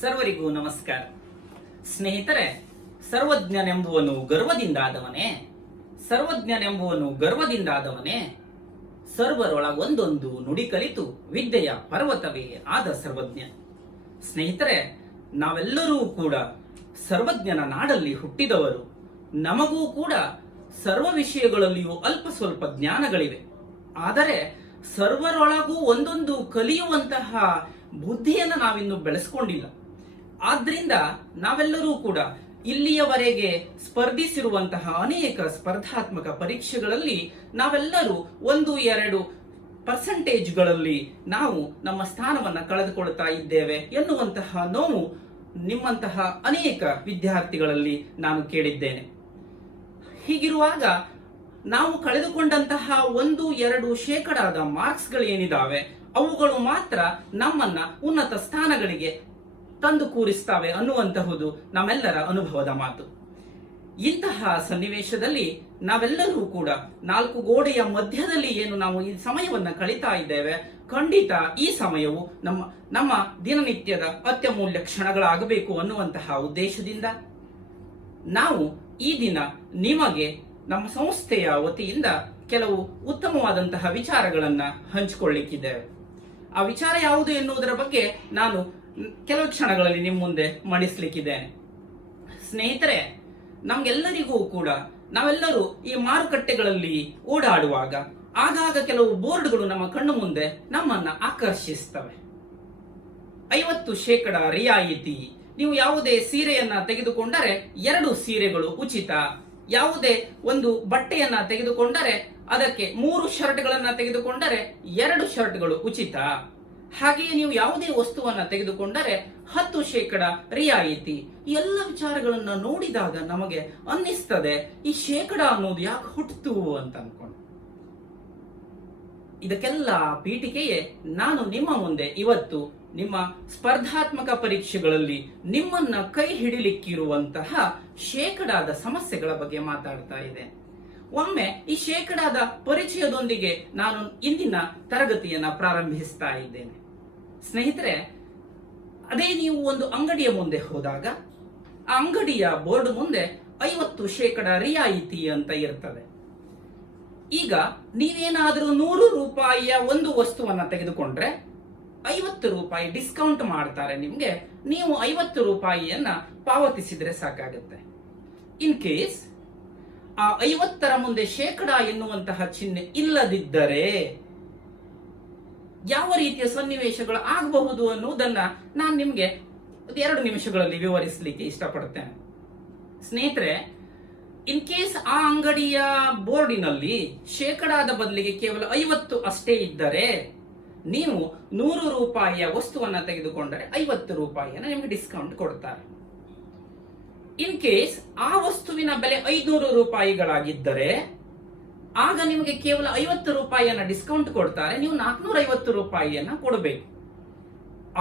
ಸರ್ವರಿಗೂ ನಮಸ್ಕಾರ. ಸ್ನೇಹಿತರೆ, ಸರ್ವಜ್ಞನೆಂಬುವನು ಗರ್ವದಿಂದಾದವನೇ, ಸರ್ವಜ್ಞನೆಂಬುವನು ಗರ್ವದಿಂದಾದವನೇ, ಸರ್ವರೊಳಗೊಂದೊಂದು ನುಡಿ ಕಲಿತು ವಿದ್ಯೆಯ ಪರ್ವತವೇ ಆದ ಸರ್ವಜ್ಞ. ಸ್ನೇಹಿತರೆ, ನಾವೆಲ್ಲರೂ ಕೂಡ ಸರ್ವಜ್ಞನ ನಾಡಲ್ಲಿ ಹುಟ್ಟಿದವರು. ನಮಗೂ ಕೂಡ ಸರ್ವ ವಿಷಯಗಳಲ್ಲಿಯೂ ಅಲ್ಪ ಸ್ವಲ್ಪ ಜ್ಞಾನಗಳಿವೆ. ಆದರೆ ಸರ್ವರೊಳಗೂ ಒಂದೊಂದು ಕಲಿಯುವಂತಹ ಬುದ್ಧಿಯನ್ನು ನಾವಿನ್ನು ಬೆಳೆಸ್ಕೊಂಡಿಲ್ಲ. ಆದ್ರಿಂದ ನಾವೆಲ್ಲರೂ ಕೂಡ ಇಲ್ಲಿಯವರೆಗೆ ಸ್ಪರ್ಧಿಸಿರುವಂತಹ ಅನೇಕ ಸ್ಪರ್ಧಾತ್ಮಕ ಪರೀಕ್ಷೆಗಳಲ್ಲಿ ನಾವೆಲ್ಲರೂ 1-2 ಪರ್ಸೆಂಟೇಜ್ಗಳಲ್ಲಿ ನಾವು ನಮ್ಮ ಸ್ಥಾನವನ್ನು ಕಳೆದುಕೊಳ್ತಾ ಇದ್ದೇವೆ ಎನ್ನುವಂತಹ ನೋವು ನಿಮ್ಮಂತಹ ಅನೇಕ ವಿದ್ಯಾರ್ಥಿಗಳಲ್ಲಿ ನಾನು ಕೇಳಿದ್ದೇನೆ. ಹೀಗಿರುವಾಗ ನಾವು ಕಳೆದುಕೊಂಡಂತಹ 1-2% ಮಾರ್ಕ್ಸ್ಗಳೇನಿದಾವೆ ಅವುಗಳು ಮಾತ್ರ ನಮ್ಮನ್ನ ಉನ್ನತ ಸ್ಥಾನಗಳಿಗೆ ತಂದು ಕೂರಿಸ್ತವೆ ಅನ್ನುವಂತಹುದು ನಮ್ಮೆಲ್ಲರ ಅನುಭವದ ಮಾತು. ಇಂತಹ ಸನ್ನಿವೇಶದಲ್ಲಿ ನಾವೆಲ್ಲರೂ ಕೂಡ 4 ಗೋಡೆಯ ಮಧ್ಯದಲ್ಲಿ ಏನು ನಾವು ಈ ಸಮಯವನ್ನ ಕಳೀತಾ ಇದ್ದೇವೆ, ಖಂಡಿತ ಈ ಸಮಯವು ನಮ್ಮ ದಿನನಿತ್ಯದ ಅತ್ಯಮೂಲ್ಯ ಕ್ಷಣಗಳಾಗಬೇಕು ಅನ್ನುವಂತಹ ಉದ್ದೇಶದಿಂದ ನಾವು ಈ ದಿನ ನಿಮಗೆ ನಮ್ಮ ಸಂಸ್ಥೆಯ ವತಿಯಿಂದ ಕೆಲವು ಉತ್ತಮವಾದಂತಹ ವಿಚಾರಗಳನ್ನ ಹಂಚಿಕೊಳ್ಳಿಕ್ಕಿದ್ದೇವೆ. ಆ ವಿಚಾರ ಯಾವುದು ಎನ್ನುವುದರ ಬಗ್ಗೆ ನಾನು ಕೆಲವು ಕ್ಷಣಗಳಲ್ಲಿ ನಿಮ್ಮ ಮುಂದೆ ಮಂಡಿಸಲಿಕ್ಕಿದ್ದೇನೆ. ಸ್ನೇಹಿತರೆ, ನಮ್ಗೆಲ್ಲರಿಗೂ ಕೂಡ ನಾವೆಲ್ಲರೂ ಈ ಮಾರುಕಟ್ಟೆಗಳಲ್ಲಿ ಓಡಾಡುವಾಗ ಆಗಾಗ ಕೆಲವು ಬೋರ್ಡ್ಗಳು ನಮ್ಮ ಕಣ್ಣು ಮುಂದೆ ನಮ್ಮನ್ನ ಆಕರ್ಷಿಸ್ತವೆ. 50% ರಿಯಾಯಿತಿ, ನೀವು ಯಾವುದೇ ಸೀರೆಯನ್ನ ತೆಗೆದುಕೊಂಡರೆ 2 ಸೀರೆಗಳು ಉಚಿತ, ಯಾವುದೇ ಒಂದು ಬಟ್ಟೆಯನ್ನ ತೆಗೆದುಕೊಂಡರೆ ಅದಕ್ಕೆ 3 ಶರ್ಟ್ಗಳನ್ನ ತೆಗೆದುಕೊಂಡರೆ 2 ಶರ್ಟ್ಗಳು ಉಚಿತ. ಹಾಗೆಯೇ ನೀವು ಯಾವುದೇ ವಸ್ತುವನ್ನ ತೆಗೆದುಕೊಂಡರೆ 10% ರಿಯಾಯಿತಿ. ಈ ಎಲ್ಲ ವಿಚಾರಗಳನ್ನ ನೋಡಿದಾಗ ನಮಗೆ ಅನ್ನಿಸ್ತದೆ, ಈ ಶೇಕಡ ಅನ್ನೋದು ಯಾಕೆ ಹುಟ್ಟಿತು ಅಂತ ಅನ್ಕೊಂಡು. ಇದಕ್ಕೆಲ್ಲ ಪೀಠಿಕೆಯೇ ನಾನು ನಿಮ್ಮ ಮುಂದೆ ಇವತ್ತು ನಿಮ್ಮ ಸ್ಪರ್ಧಾತ್ಮಕ ಪರೀಕ್ಷೆಗಳಲ್ಲಿ ನಿಮ್ಮನ್ನ ಕೈ ಹಿಡಿಲಿಕ್ಕಿರುವಂತಹ ಶೇಕಡಾದ ಸಮಸ್ಯೆಗಳ ಬಗ್ಗೆ ಮಾತಾಡ್ತಾ ಇದೆ. ಒಮ್ಮೆ ಈ ಶೇಕಡಾದ ಪರಿಚಯದೊಂದಿಗೆ ನಾನು ಇಂದಿನ ತರಗತಿಯನ್ನ ಪ್ರಾರಂಭಿಸ್ತಾ ಇದ್ದೇನೆ. ಸ್ನೇಹಿತರೆ, ಅದೇ ನೀವು ಒಂದು ಅಂಗಡಿಯ ಮುಂದೆ ಹೋದಾಗ ಆ ಅಂಗಡಿಯ ಬೋರ್ಡ್ ಮುಂದೆ 50% ರಿಯಾಯಿತಿ ಅಂತ ಇರ್ತದೆ. ಈಗ ನೀವೇನಾದರೂ 100 ರೂಪಾಯಿಯ ಒಂದು ವಸ್ತುವನ್ನ ತೆಗೆದುಕೊಂಡ್ರೆ 50 ರೂಪಾಯಿ ಡಿಸ್ಕೌಂಟ್ ಮಾಡ್ತಾರೆ ನಿಮ್ಗೆ. ನೀವು 50 ರೂಪಾಯಿಯನ್ನ ಪಾವತಿಸಿದ್ರೆ ಸಾಕಾಗುತ್ತೆ. ಇನ್ ಕೇಸ್ ಆ 50ರ ಮುಂದೆ ಶೇಕಡ ಎನ್ನುವಂತಹ ಚಿಹ್ನೆ ಇಲ್ಲದಿದ್ದರೆ ಯಾವ ರೀತಿಯ ಸನ್ನಿವೇಶಗಳು ಆಗಬಹುದು ಅನ್ನುವುದನ್ನ ನಾನು ನಿಮ್ಗೆ 2 ನಿಮಿಷಗಳಲ್ಲಿ ವಿವರಿಸಲಿಕ್ಕೆ ಇಷ್ಟಪಡುತ್ತೇನೆ. ಸ್ನೇಹಿತರೆ, ಇನ್ ಕೇಸ್ ಆ ಅಂಗಡಿಯ ಬೋರ್ಡಿನಲ್ಲಿ ಶೇಕಡಾದ ಬದಲಿಗೆ ಕೇವಲ 50 ಅಷ್ಟೇ ಇದ್ದರೆ ನೀವು 100 ರೂಪಾಯಿಯ ವಸ್ತುವನ್ನ ತೆಗೆದುಕೊಂಡರೆ 50 ರೂಪಾಯಿಯನ್ನು ನಿಮಗೆ ಡಿಸ್ಕೌಂಟ್ ಕೊಡ್ತಾರೆ. ಇನ್ ಕೇಸ್ ಆ ವಸ್ತುವಿನ ಬೆಲೆ 500 ರೂಪಾಯಿಗಳಾಗಿದ್ದರೆ ಆಗ ನಿಮಗೆ ಕೇವಲ 50 ರೂಪಾಯಿಯನ್ನ ಡಿಸ್ಕೌಂಟ್ ಕೊಡ್ತಾರೆ. ನೀವು 450 ರೂಪಾಯಿಯನ್ನ ಕೊಡಬೇಕು.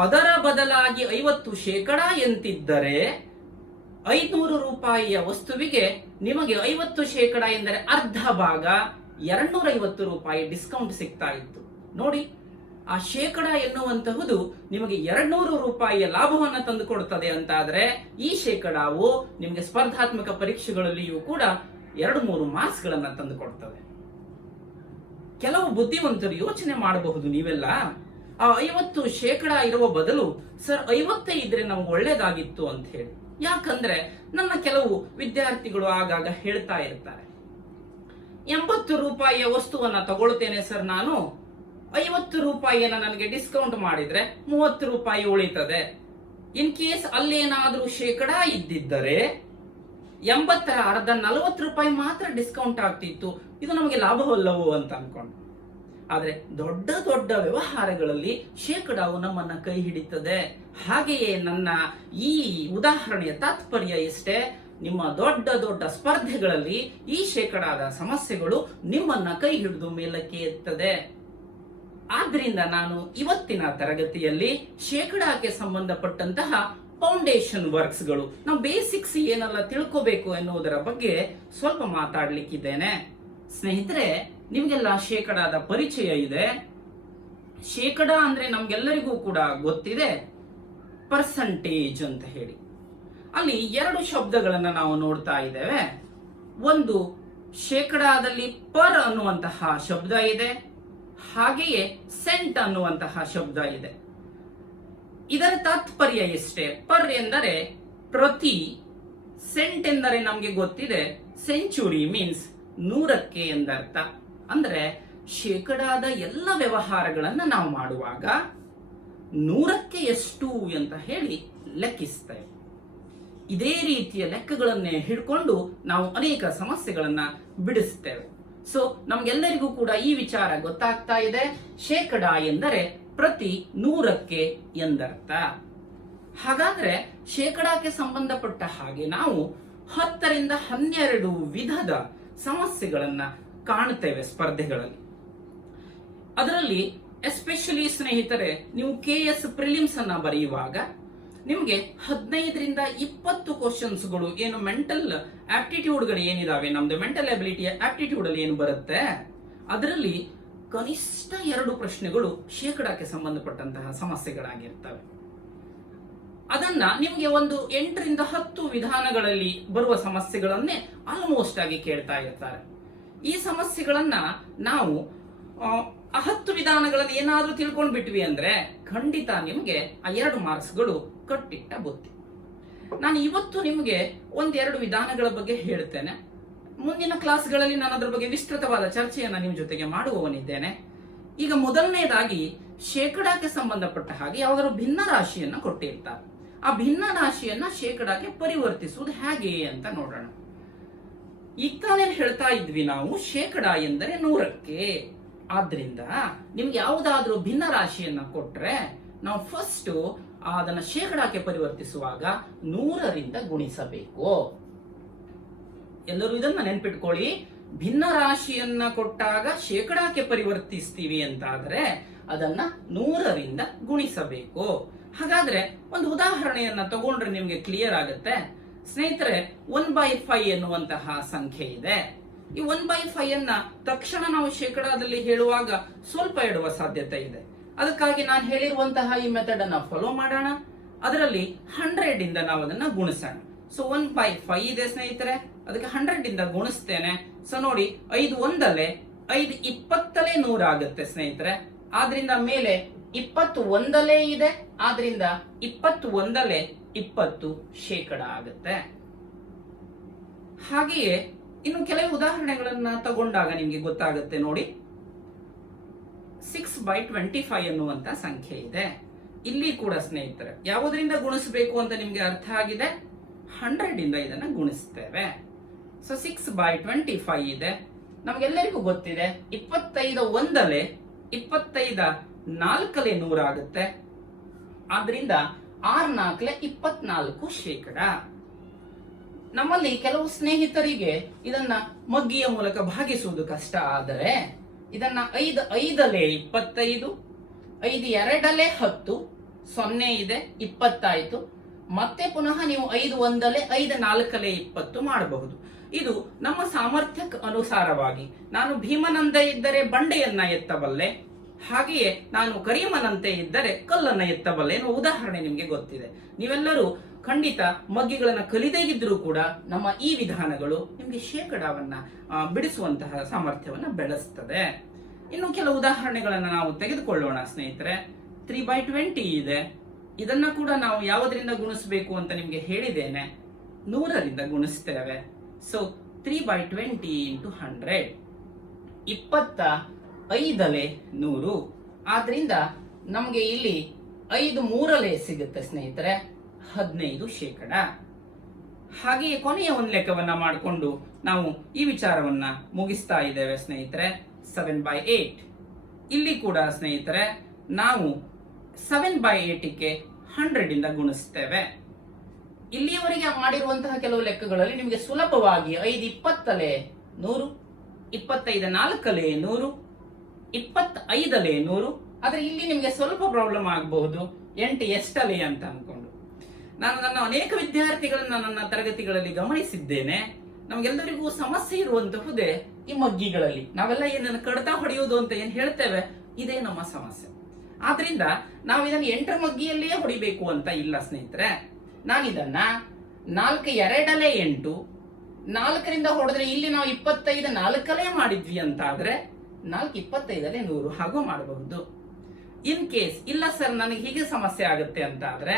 ಅದರ ಬದಲಾಗಿ 50% ಎಂತಿದ್ದರೆ 500 ರೂಪಾಯಿಯ ವಸ್ತುವಿಗೆ ನಿಮಗೆ 50% ಎಂದರೆ ಅರ್ಧ ಭಾಗ 250 ರೂಪಾಯಿ ಡಿಸ್ಕೌಂಟ್ ಸಿಗ್ತಾ ಇತ್ತು. ನೋಡಿ, ಆ ಶೇಕಡ ಎನ್ನುವಂತಹುದು ನಿಮಗೆ 200 ರೂಪಾಯಿಯ ಲಾಭವನ್ನು ತಂದು ಕೊಡುತ್ತದೆ ಅಂತಾದ್ರೆ ಈ ಶೇಕಡಾವು ನಿಮಗೆ ಸ್ಪರ್ಧಾತ್ಮಕ ಪರೀಕ್ಷೆಗಳಲ್ಲಿಯೂ ಕೂಡ 2-3 ಮಾರ್ಕ್ಸ್ ಗಳನ್ನ ತಂದು ಕೊಡ್ತದೆ. ಕೆಲವು ಬುದ್ಧಿವಂತರು ಯೋಚನೆ ಮಾಡಬಹುದು, ನೀವೆಲ್ಲ ಆ 50% ಇರುವ ಬದಲು ಸರ್ 50 ಇದ್ರೆ ನಮ್ಗೆ ಒಳ್ಳೇದಾಗಿತ್ತು ಅಂತ ಹೇಳಿ. ಯಾಕಂದ್ರೆ ನನ್ನ ಕೆಲವು ವಿದ್ಯಾರ್ಥಿಗಳು ಆಗಾಗ ಹೇಳ್ತಾ ಇರ್ತಾರೆ, 80 ರೂಪಾಯಿಯ ವಸ್ತುವನ್ನ ತಗೊಳ್ತೇನೆ ಸರ್, ನಾನು 50 ರೂಪಾಯಿಯನ್ನ ನನಗೆ ಡಿಸ್ಕೌಂಟ್ ಮಾಡಿದ್ರೆ 30 ರೂಪಾಯಿ ಉಳಿತದೆ. ಇನ್ ಕೇಸ್ ಅಲ್ಲೇನಾದ್ರೂ ಶೇಕಡ ಇದ್ದಿದ್ದರೆ 80ರ ಅರ್ಧ 40 ರೂಪಾಯಿ ಮಾತ್ರ ಡಿಸ್ಕೌಂಟ್ ಆಗ್ತಿತ್ತು. ಇದು ನಮಗೆ ಲಾಭವಲ್ಲವೋ ಅಂತ ಅನ್ಕೊಂಡು. ಆದ್ರೆ ದೊಡ್ಡ ದೊಡ್ಡ ವ್ಯವಹಾರಗಳಲ್ಲಿ ಶೇಕಡಾವು ನಮ್ಮನ್ನ ಕೈ ಹಿಡಿತದೆ. ಹಾಗೆಯೇ ನನ್ನ ಈ ಉದಾಹರಣೆಯ ತಾತ್ಪರ್ಯ ಇಷ್ಟೇ, ನಿಮ್ಮ ದೊಡ್ಡ ದೊಡ್ಡ ಸ್ಪರ್ಧೆಗಳಲ್ಲಿ ಈ ಶೇಕಡಾದ ಸಮಸ್ಯೆಗಳು ನಿಮ್ಮನ್ನ ಕೈ ಹಿಡಿದು ಮೇಲಕ್ಕೆ ಎತ್ತದೆ. ಆದ್ರಿಂದ ನಾನು ಇವತ್ತಿನ ತರಗತಿಯಲ್ಲಿ ಶೇಕಡಾಕ್ಕೆ ಸಂಬಂಧಪಟ್ಟಂತಹ ಫೌಂಡೇಶನ್ ವರ್ಕ್ಸ್ಗಳು, ನಾವು ಬೇಸಿಕ್ಸ್ ಏನೆಲ್ಲ ತಿಳ್ಕೋಬೇಕು ಎನ್ನುವುದರ ಬಗ್ಗೆ ಸ್ವಲ್ಪ ಮಾತಾಡ್ಲಿಕ್ಕಿದ್ದೇನೆ. ಸ್ನೇಹಿತರೆ, ನಿಮ್ಗೆಲ್ಲ ಶೇಕಡಾದ ಪರಿಚಯ ಇದೆ. ಶೇಕಡ ಅಂದ್ರೆ ನಮ್ಗೆಲ್ಲರಿಗೂ ಕೂಡ ಗೊತ್ತಿದೆ, ಪರ್ಸಂಟೇಜ್ ಅಂತ ಹೇಳಿ. ಅಲ್ಲಿ ಎರಡು ಶಬ್ದಗಳನ್ನ ನಾವು ನೋಡ್ತಾ ಇದ್ದೇವೆ. ಒಂದು ಶೇಕಡಾದಲ್ಲಿ ಪರ್ ಅನ್ನುವಂತಹ ಶಬ್ದ ಇದೆ, ಹಾಗೆಯೇ ಸೆಂಟ್ ಅನ್ನುವಂತಹ ಶಬ್ದ ಇದೆ. ಇದರ ತಾತ್ಪರ್ಯ ಎಷ್ಟೇ. ಪರ್ ಎಂದರೆ ಪ್ರತಿ, ಸೆಂಟ್ ಎಂದರೆ ನಮಗೆ ಗೊತ್ತಿದೆ ಸೆಂಚುರಿ ಮೀನ್ಸ್ 100ಕ್ಕೆ ಎಂದರ್ಥ. ಅಂದ್ರೆ ಶೇಕಡಾದ ಎಲ್ಲ ವ್ಯವಹಾರಗಳನ್ನ ನಾವು ಮಾಡುವಾಗ 100ಕ್ಕೆ ಎಷ್ಟು ಅಂತ ಹೇಳಿ ಲೆಕ್ಕಿಸ್ತೇವೆ. ಇದೇ ರೀತಿಯ ಲೆಕ್ಕಗಳನ್ನೇ ಹಿಡ್ಕೊಂಡು ನಾವು ಅನೇಕ ಸಮಸ್ಯೆಗಳನ್ನ ಬಿಡಿಸ್ತೇವೆ. ಸೊ ನಮ್ಗೆಲ್ಲರಿಗೂ ಕೂಡ ಈ ವಿಚಾರ ಗೊತ್ತಾಗ್ತಾ ಇದೆ. ಶೇಕಡ ಎಂದರೆ ಪ್ರತಿ 100ಕ್ಕೆ ಎಂದರ್ಥ. ಹಾಗಾದ್ರೆ ಶೇಕಡಾಕ್ಕೆ ಸಂಬಂಧಪಟ್ಟ ಹಾಗೆ ನಾವು 10ರಿಂದ 12 ವಿಧದ ಸಮಸ್ಯೆಗಳನ್ನ ಕಾಣುತ್ತೇವೆ ಸ್ಪರ್ಧೆಗಳಲ್ಲಿ. ಅದರಲ್ಲಿ ಎಸ್ಪೆಷಲಿ ಸ್ನೇಹಿತರೆ, ನೀವು KS ಪ್ರಿಲಿಮ್ಸ್ ಅನ್ನ ಬರೆಯುವಾಗ ನಿಮಗೆ 15ರಿಂದ 20 ಕ್ವಶನ್ಸ್ಗಳು ಏನು ಮೆಂಟಲ್ ಆಪ್ಟಿಟ್ಯೂಡ್ಗಳು ಏನಿದಾವೆ, ನಮ್ದು ಮೆಂಟಲ್ ಅಬಿಲಿಟಿ ಆಪ್ಟಿಟ್ಯೂಡ್ ಅಲ್ಲಿ ಏನು ಬರುತ್ತೆ, ಅದರಲ್ಲಿ ಕನಿಷ್ಠ 2 ಪ್ರಶ್ನೆಗಳು ಶೇಕಡಾಕ್ಕೆ ಸಂಬಂಧಪಟ್ಟಂತಹ ಸಮಸ್ಯೆಗಳಾಗಿರ್ತವೆ. ಅದನ್ನ ನಿಮಗೆ ಒಂದು 8ರಿಂದ 10 ವಿಧಾನಗಳಲ್ಲಿ ಬರುವ ಸಮಸ್ಯೆಗಳನ್ನೇ ಆಲ್ಮೋಸ್ಟ್ ಆಗಿ ಕೇಳ್ತಾ ಇರ್ತಾರೆ. ಈ ಸಮಸ್ಯೆಗಳನ್ನ ನಾವು 10 ವಿಧಾನಗಳನ್ನು ಏನಾದ್ರೂ ತಿಳ್ಕೊಂಡ್ ಬಿಟ್ವಿ ಅಂದ್ರೆ ಖಂಡಿತ ನಿಮ್ಗೆ ಆ 2 ಮಾರ್ಕ್ಸ್ಗಳು ಕಟ್ಟಿಟ್ಟ ಬುತ್ತಿ. ನಾನು ಇವತ್ತು ನಿಮ್ಗೆ 1-2 ವಿಧಾನಗಳ ಬಗ್ಗೆ ಹೇಳ್ತೇನೆ. ಮುಂದಿನ ಕ್ಲಾಸ್ಗಳಲ್ಲಿ ನಾನು ಅದರ ಬಗ್ಗೆ ವಿಸ್ತೃತವಾದ ಚರ್ಚೆಯನ್ನ ನಿಮ್ ಜೊತೆಗೆ ಮಾಡುವವನಿದ್ದೇನೆ. ಈಗ ಮೊದಲನೇದಾಗಿ ಶೇಕಡಾಕ್ಕೆ ಸಂಬಂಧಪಟ್ಟ ಹಾಗೆ ಯಾವ್ದಾದ್ರು ಭಿನ್ನ ರಾಶಿಯನ್ನ ಕೊಟ್ಟಿರ್ತಾರೆ. ಆ ಭಿನ್ನ ರಾಶಿಯನ್ನ ಶೇಕಡಾಕ್ಕೆ ಪರಿವರ್ತಿಸುವುದು ಹೇಗೆ ಅಂತ ನೋಡೋಣ. ಈಗ ತಾನೇ ಹೇಳ್ತಾ ಇದ್ವಿ ನಾವು ಶೇಕಡ ಎಂದರೆ 100ಕ್ಕೆ. ಆದ್ರಿಂದ ನಿಮ್ಗೆ ಯಾವುದಾದ್ರೂ ಭಿನ್ನ ರಾಶಿಯನ್ನ ಕೊಟ್ರೆ ನಾವು ಫಸ್ಟ್ ಅದನ್ನ ಶೇಕಡಾಕ್ಕೆ ಪರಿವರ್ತಿಸುವಾಗ 100ರಿಂದ ಗುಣಿಸಬೇಕು. ಎಲ್ಲರೂ ಇದನ್ನ ನೆನ್ಪಿಟ್ಕೊಳ್ಳಿ. ಭಿನ್ನ ರಾಶಿಯನ್ನ ಕೊಟ್ಟಾಗ ಶೇಕಡಾಕ್ಕೆ ಪರಿವರ್ತಿಸ್ತೀವಿ ಅಂತಾದ್ರೆ ಅದನ್ನ 100ರಿಂದ ಗುಣಿಸಬೇಕು. ಹಾಗಾದ್ರೆ ಒಂದು ಉದಾಹರಣೆಯನ್ನ ತಗೊಂಡ್ರೆ ನಿಮ್ಗೆ ಕ್ಲಿಯರ್ ಆಗುತ್ತೆ ಸ್ನೇಹಿತರೆ. 1/5 ಎನ್ನುವಂತಹ ಸಂಖ್ಯೆ ಇದೆ. ಈ 1/5 ಅನ್ನ ತಕ್ಷಣ ನಾವು ಶೇಕಡಾದಲ್ಲಿ ಹೇಳುವಾಗ ಸ್ವಲ್ಪ ಇಡುವ ಸಾಧ್ಯತೆ ಇದೆ. ಅದಕ್ಕಾಗಿ ನಾನು ಹೇಳಿರುವಂತಹ ಈ ಮೆಥಡ್ ಅನ್ನ ಫಾಲೋ ಮಾಡೋಣ. ಅದರಲ್ಲಿ 100 ಇಂದ ನಾವು ಅದನ್ನ ಗುಣಿಸೋಣ. ಸೊ 1/5 ಇದೆ ಸ್ನೇಹಿತರೆ, ಅದಕ್ಕೆ 100 ಇಂದ ಗುಣಿಸ್ತೇನೆ. ಸೊ ನೋಡಿ 5 ಒಂದಲ್ಲೇ 5 20 100 ಆಗುತ್ತೆ ಸ್ನೇಹಿತರೆ. ಆದ್ರಿಂದ ಮೇಲೆ 21 ಇದೆ, ಆದ್ರಿಂದ 21 20 ಶೇಕಡ ಆಗುತ್ತೆ. ಹಾಗೆಯೇ ಇನ್ನು ಕೆಲವು ಉದಾಹರಣೆಗಳನ್ನ ತಗೊಂಡಾಗ ನಿಮ್ಗೆ ಗೊತ್ತಾಗುತ್ತೆ ನೋಡಿ. 6/25 ಅನ್ನುವಂತ ಸಂಖ್ಯೆ ಇದೆ. ಇಲ್ಲಿ ಕೂಡ ಸ್ನೇಹಿತರೆ ಯಾವುದರಿಂದ ಗುಣಿಸಬೇಕು ಅಂತ ನಿಮ್ಗೆ ಅರ್ಥ ಆಗಿದೆ. 100 ಇಂದ ಇದನ್ನ ಗುಣಿಸ್ತೇವೆ. ಸೊ 6/25 ಇದೆ. ನಮ್ಗೆಲ್ಲರಿಗೂ ಗೊತ್ತಿದೆ 25 ಒಂದಲೆ 25 4 100 ಆಗುತ್ತೆ. ಆದ್ರಿಂದ 6 4 24 ಶೇಕಡ. ನಮ್ಮಲ್ಲಿ ಕೆಲವು ಸ್ನೇಹಿತರಿಗೆ ಇದನ್ನ ಮಗ್ಗಿಯ ಮೂಲಕ ಭಾಗಿಸುವುದು ಕಷ್ಟ. ಆದರೆ ಇದನ್ನ 5 5 25, 5 2 10, 0 ಇದೆ 20 ಆಯ್ತು. ಮತ್ತೆ ಪುನಃ ನೀವು 5 1 5 4 20 ಮಾಡಬಹುದು. ಇದು ನಮ್ಮ ಸಾಮರ್ಥ್ಯಕ್ಕೆ ಅನುಸಾರವಾಗಿ ನಾನು ಭೀಮನಂತೆ ಇದ್ದರೆ ಬಂಡೆಯನ್ನ ಎತ್ತಬಲ್ಲೆ, ಹಾಗೆಯೇ ನಾನು ಕರೀಮನಂತೆ ಇದ್ದರೆ ಕಲ್ಲನ್ನ ಎತ್ತಬಲ್ಲೆ ಎನ್ನುವ ಉದಾಹರಣೆ ನಿಮ್ಗೆ ಗೊತ್ತಿದೆ. ನೀವೆಲ್ಲರೂ ಖಂಡಿತ ಮಗ್ಗಿಗಳನ್ನ ಕಲಿದೇ ಇದ್ರೂ ಕೂಡ ನಮ್ಮ ಈ ವಿಧಾನಗಳು ನಿಮ್ಗೆ ಶೇಕಡಾವನ್ನ ಬಿಡಿಸುವಂತಹ ಸಾಮರ್ಥ್ಯವನ್ನ ಬೆಳೆಸ್ತದೆ. ಇನ್ನು ಕೆಲವು ಉದಾಹರಣೆಗಳನ್ನ ನಾವು ತೆಗೆದುಕೊಳ್ಳೋಣ ಸ್ನೇಹಿತರೆ. 3/20 ಇದೆ. ಇದನ್ನ ಕೂಡ ನಾವು ಯಾವುದರಿಂದ ಗುಣಿಸಬೇಕು ಅಂತ ನಿಮ್ಗೆ ಹೇಳಿದ್ದೇನೆ. 100ರಿಂದ ಗುಣಿಸ್ತೇವೆ. So 3/20 into 100 25 100. ಆದ್ರಿಂದ ನಮ್ಗೆ ಇಲ್ಲಿ 5 3 ಸಿಗುತ್ತೆ ಸ್ನೇಹಿತರೆ, 15 ಶೇಕಡ. ಹಾಗೆಯೇ ಕೊನೆಯ ಒಂದು ಲೆಕ್ಕವನ್ನ ಮಾಡಿಕೊಂಡು ನಾವು ಈ ವಿಚಾರವನ್ನ ಮುಗಿಸ್ತಾ ಇದ್ದೇವೆ ಸ್ನೇಹಿತರೆ. 7/8. ಇಲ್ಲಿ ಕೂಡ ಸ್ನೇಹಿತರೆ ನಾವು 7/8ಕ್ಕೆ 100 ಇಂದ ಗುಣಿಸ್ತೇವೆ. ಇಲ್ಲಿಯವರೆಗೆ ಮಾಡಿರುವಂತಹ ಕೆಲವು ಲೆಕ್ಕಗಳಲ್ಲಿ ನಿಮಗೆ ಸುಲಭವಾಗಿ 5 20 100, 25 4 100, 25 100. ಆದ್ರೆ ಇಲ್ಲಿ ನಿಮ್ಗೆ ಸ್ವಲ್ಪ ಪ್ರಾಬ್ಲಮ್ ಆಗಬಹುದು, 8 ಎಷ್ಟಲೆ ಅಂತ ಅನ್ಕೊಂಡು. ನಾನು ನನ್ನ ಅನೇಕ ವಿದ್ಯಾರ್ಥಿಗಳನ್ನ ನನ್ನ ತರಗತಿಗಳಲ್ಲಿ ಗಮನಿಸಿದ್ದೇನೆ. ನಮ್ಗೆಲ್ಲರಿಗೂ ಸಮಸ್ಯೆ ಇರುವಂತಹುದೇ ಈ ಮಗ್ಗಿಗಳಲ್ಲಿ. ನಾವೆಲ್ಲ ಏನನ್ನು ಕಡ್ತಾ ಹೊಡೆಯುವುದು ಅಂತ ಏನ್ ಹೇಳ್ತೇವೆ, ಇದೇ ನಮ್ಮ ಸಮಸ್ಯೆ. ಆದ್ರಿಂದ ನಾವು ಇದನ್ನು 8ರ ಮಗ್ಗಿಯಲ್ಲಿಯೇ ಹೊಡಿಬೇಕು ಅಂತ ಇಲ್ಲ ಸ್ನೇಹಿತರೆ. ನಾನಿದನ್ನ 4 2 8, 4ರಿಂದ ಹೊಡೆದ್ರೆ ಇಲ್ಲಿ ನಾವು 25 4 ಮಾಡಿದ್ವಿ ಅಂತ ಆದ್ರೆ 4 25 100 ಹಾಗೂ ಮಾಡಬಹುದು. ಇನ್ ಕೇಸ್ ಇಲ್ಲ ಸರ್ ನನಗೆ ಹೀಗೆ ಸಮಸ್ಯೆ ಆಗುತ್ತೆ ಅಂತ ಆದ್ರೆ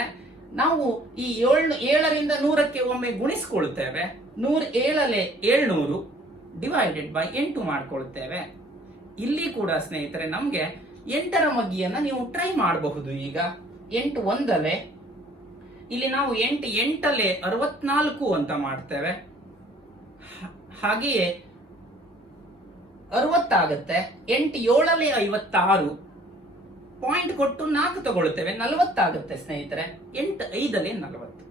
ನಾವು ಈ 7ರಿಂದ 100ಕ್ಕೆ ಒಮ್ಮೆ ಗುಣಿಸ್ಕೊಳ್ತೇವೆ. 107 700 ಡಿವೈಡೆಡ್ ಬೈ 8 ಮಾಡ್ಕೊಳ್ತೇವೆ. ಇಲ್ಲಿ ಕೂಡ ಸ್ನೇಹಿತರೆ ನಮ್ಗೆ 8ರ ಮಗ್ಗಿಯನ್ನ ನೀವು ಟ್ರೈ ಮಾಡಬಹುದು. ಈಗ 8 1 ಇಲ್ಲಿ ನಾವು 8 8 64 ಅಂತ ಮಾಡ್ತೇವೆ. ಹಾಗೆಯೇ 60 ಆಗುತ್ತೆ. 8 7 56 ಪಾಯಿಂಟ್ ಕೊಟ್ಟು 4 ತಗೊಳ್ತೇವೆ, 40 ಆಗುತ್ತೆ ಸ್ನೇಹಿತರೆ. 8 5 40.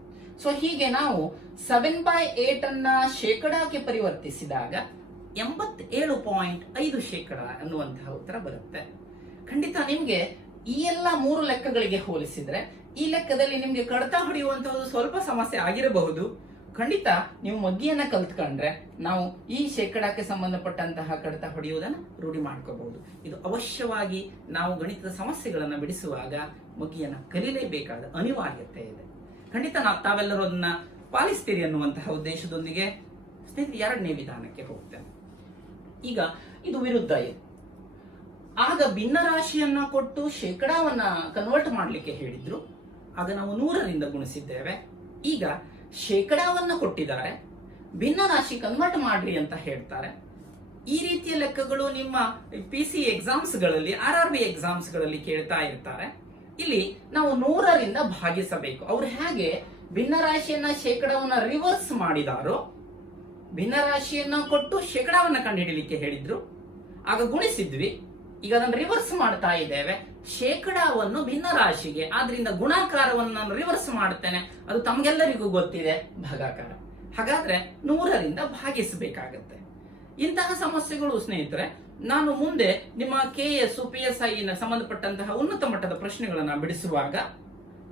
ಸೊ ಹೀಗೆ ನಾವು 7/8 ಅನ್ನ ಶೇಕಡಾಕ್ಕೆ ಪರಿವರ್ತಿಸಿದಾಗ 87.5% ಅನ್ನುವಂತಹ ಉತ್ತರ ಬರುತ್ತೆ. ಖಂಡಿತ ನಿಮ್ಗೆ ಈ ಎಲ್ಲ 3 ಲೆಕ್ಕಗಳಿಗೆ ಹೋಲಿಸಿದ್ರೆ ಈ ಲೆಕ್ಕದಲ್ಲಿ ನಿಮ್ಗೆ ಕಡತ ಹೊಡೆಯುವಂತಹದ್ದು ಸ್ವಲ್ಪ ಸಮಸ್ಯೆ ಆಗಿರಬಹುದು. ಖಂಡಿತ ನೀವು ಮಗ್ಗಿಯನ್ನ ಕಲ್ತ್ಕೊಂಡ್ರೆ ನಾವು ಈ ಶೇಕಡಾಕ್ಕೆ ಸಂಬಂಧಪಟ್ಟಂತಹ ಕಡತ ಹೊಡೆಯುವುದನ್ನು ರೂಢಿ ಮಾಡ್ಕೋಬಹುದು. ಇದು ಅವಶ್ಯವಾಗಿ ನಾವು ಗಣಿತದ ಸಮಸ್ಯೆಗಳನ್ನ ಬಿಡಿಸುವಾಗ ಮಗ್ಗಿಯನ್ನ ಕಲಿಯಲೇಬೇಕಾದ ಅನಿವಾರ್ಯತೆ ಇದೆ. ಖಂಡಿತ ತಾವೆಲ್ಲರೂ ಅದನ್ನ ಪಾಲಿಸ್ತೀರಿ ಅನ್ನುವಂತಹ ಉದ್ದೇಶದೊಂದಿಗೆ ಸ್ನೇಹಿತರೆ 2ನೇ ವಿಧಾನಕ್ಕೆ ಹೋಗ್ತೇನೆ. ಈಗ ಇದು ವಿರುದ್ಧ ಇದೆ. ಆಗ ಭಿನ್ನ ರಾಶಿಯನ್ನ ಕೊಟ್ಟು ಶೇಕಡಾವನ್ನ ಕನ್ವರ್ಟ್ ಮಾಡ್ಲಿಕ್ಕೆ ಹೇಳಿದ್ರು. ಆಗ ನಾವು 100ರಿಂದ ಗುಣಿಸಿದ್ದೇವೆ. ಈಗ ಶೇಕಡಾವನ್ನ ಕೊಟ್ಟಿದ್ದಾರೆ, ಭಿನ್ನ ರಾಶಿ ಕನ್ವರ್ಟ್ ಮಾಡ್ರಿ ಅಂತ ಹೇಳ್ತಾರೆ. ಈ ರೀತಿಯ ಲೆಕ್ಕಗಳು ನಿಮ್ಮ PC ಎಕ್ಸಾಮ್ಸ್ ಗಳಲ್ಲಿ, RRB ಎಕ್ಸಾಮ್ಸ್ ಗಳಲ್ಲಿ ಕೇಳ್ತಾ ಇರ್ತಾರೆ. ಇಲ್ಲಿ ನಾವು 100ರಿಂದ ಭಾಗಿಸಬೇಕು. ಅವ್ರು ಹೇಗೆ ಭಿನ್ನ ರಾಶಿಯನ್ನ ಶೇಕಡಾವನ್ನ ರಿವರ್ಸ್ ಮಾಡಿದಾರೋ, ಭಿನ್ನ ರಾಶಿಯನ್ನ ಕೊಟ್ಟು ಶೇಕಡಾವನ್ನ ಕಂಡುಹಿಡಿಯಲಿಕ್ಕೆ ಹೇಳಿದ್ರು, ಆಗ ಗುಣಿಸಿದ್ವಿ. ಈಗ ಅದನ್ನು ರಿವರ್ಸ್ ಮಾಡ್ತಾ ಇದ್ದೇವೆ. ಶೇಕಡಾವನ್ನು ಭಿನ್ನ ರಾಶಿಗೆ, ಆದ್ರಿಂದ ಗುಣಾಕಾರವನ್ನು ನಾನು ರಿವರ್ಸ್ ಮಾಡ್ತೇನೆ. ಅದು ತಮಗೆಲ್ಲರಿಗೂ ಗೊತ್ತಿದೆ, ಭಾಗಾಕಾರ. ಹಾಗಾದ್ರೆ 100ರಿಂದ ಭಾಗಿಸಬೇಕಾಗತ್ತೆ. ಇಂತಹ ಸಮಸ್ಯೆಗಳು ಸ್ನೇಹಿತರೆ ನಾನು ಮುಂದೆ ನಿಮ್ಮ KS PSI ಸಂಬಂಧಪಟ್ಟಂತಹ ಉನ್ನತ ಮಟ್ಟದ ಪ್ರಶ್ನೆಗಳನ್ನ ಬಿಡಿಸುವಾಗ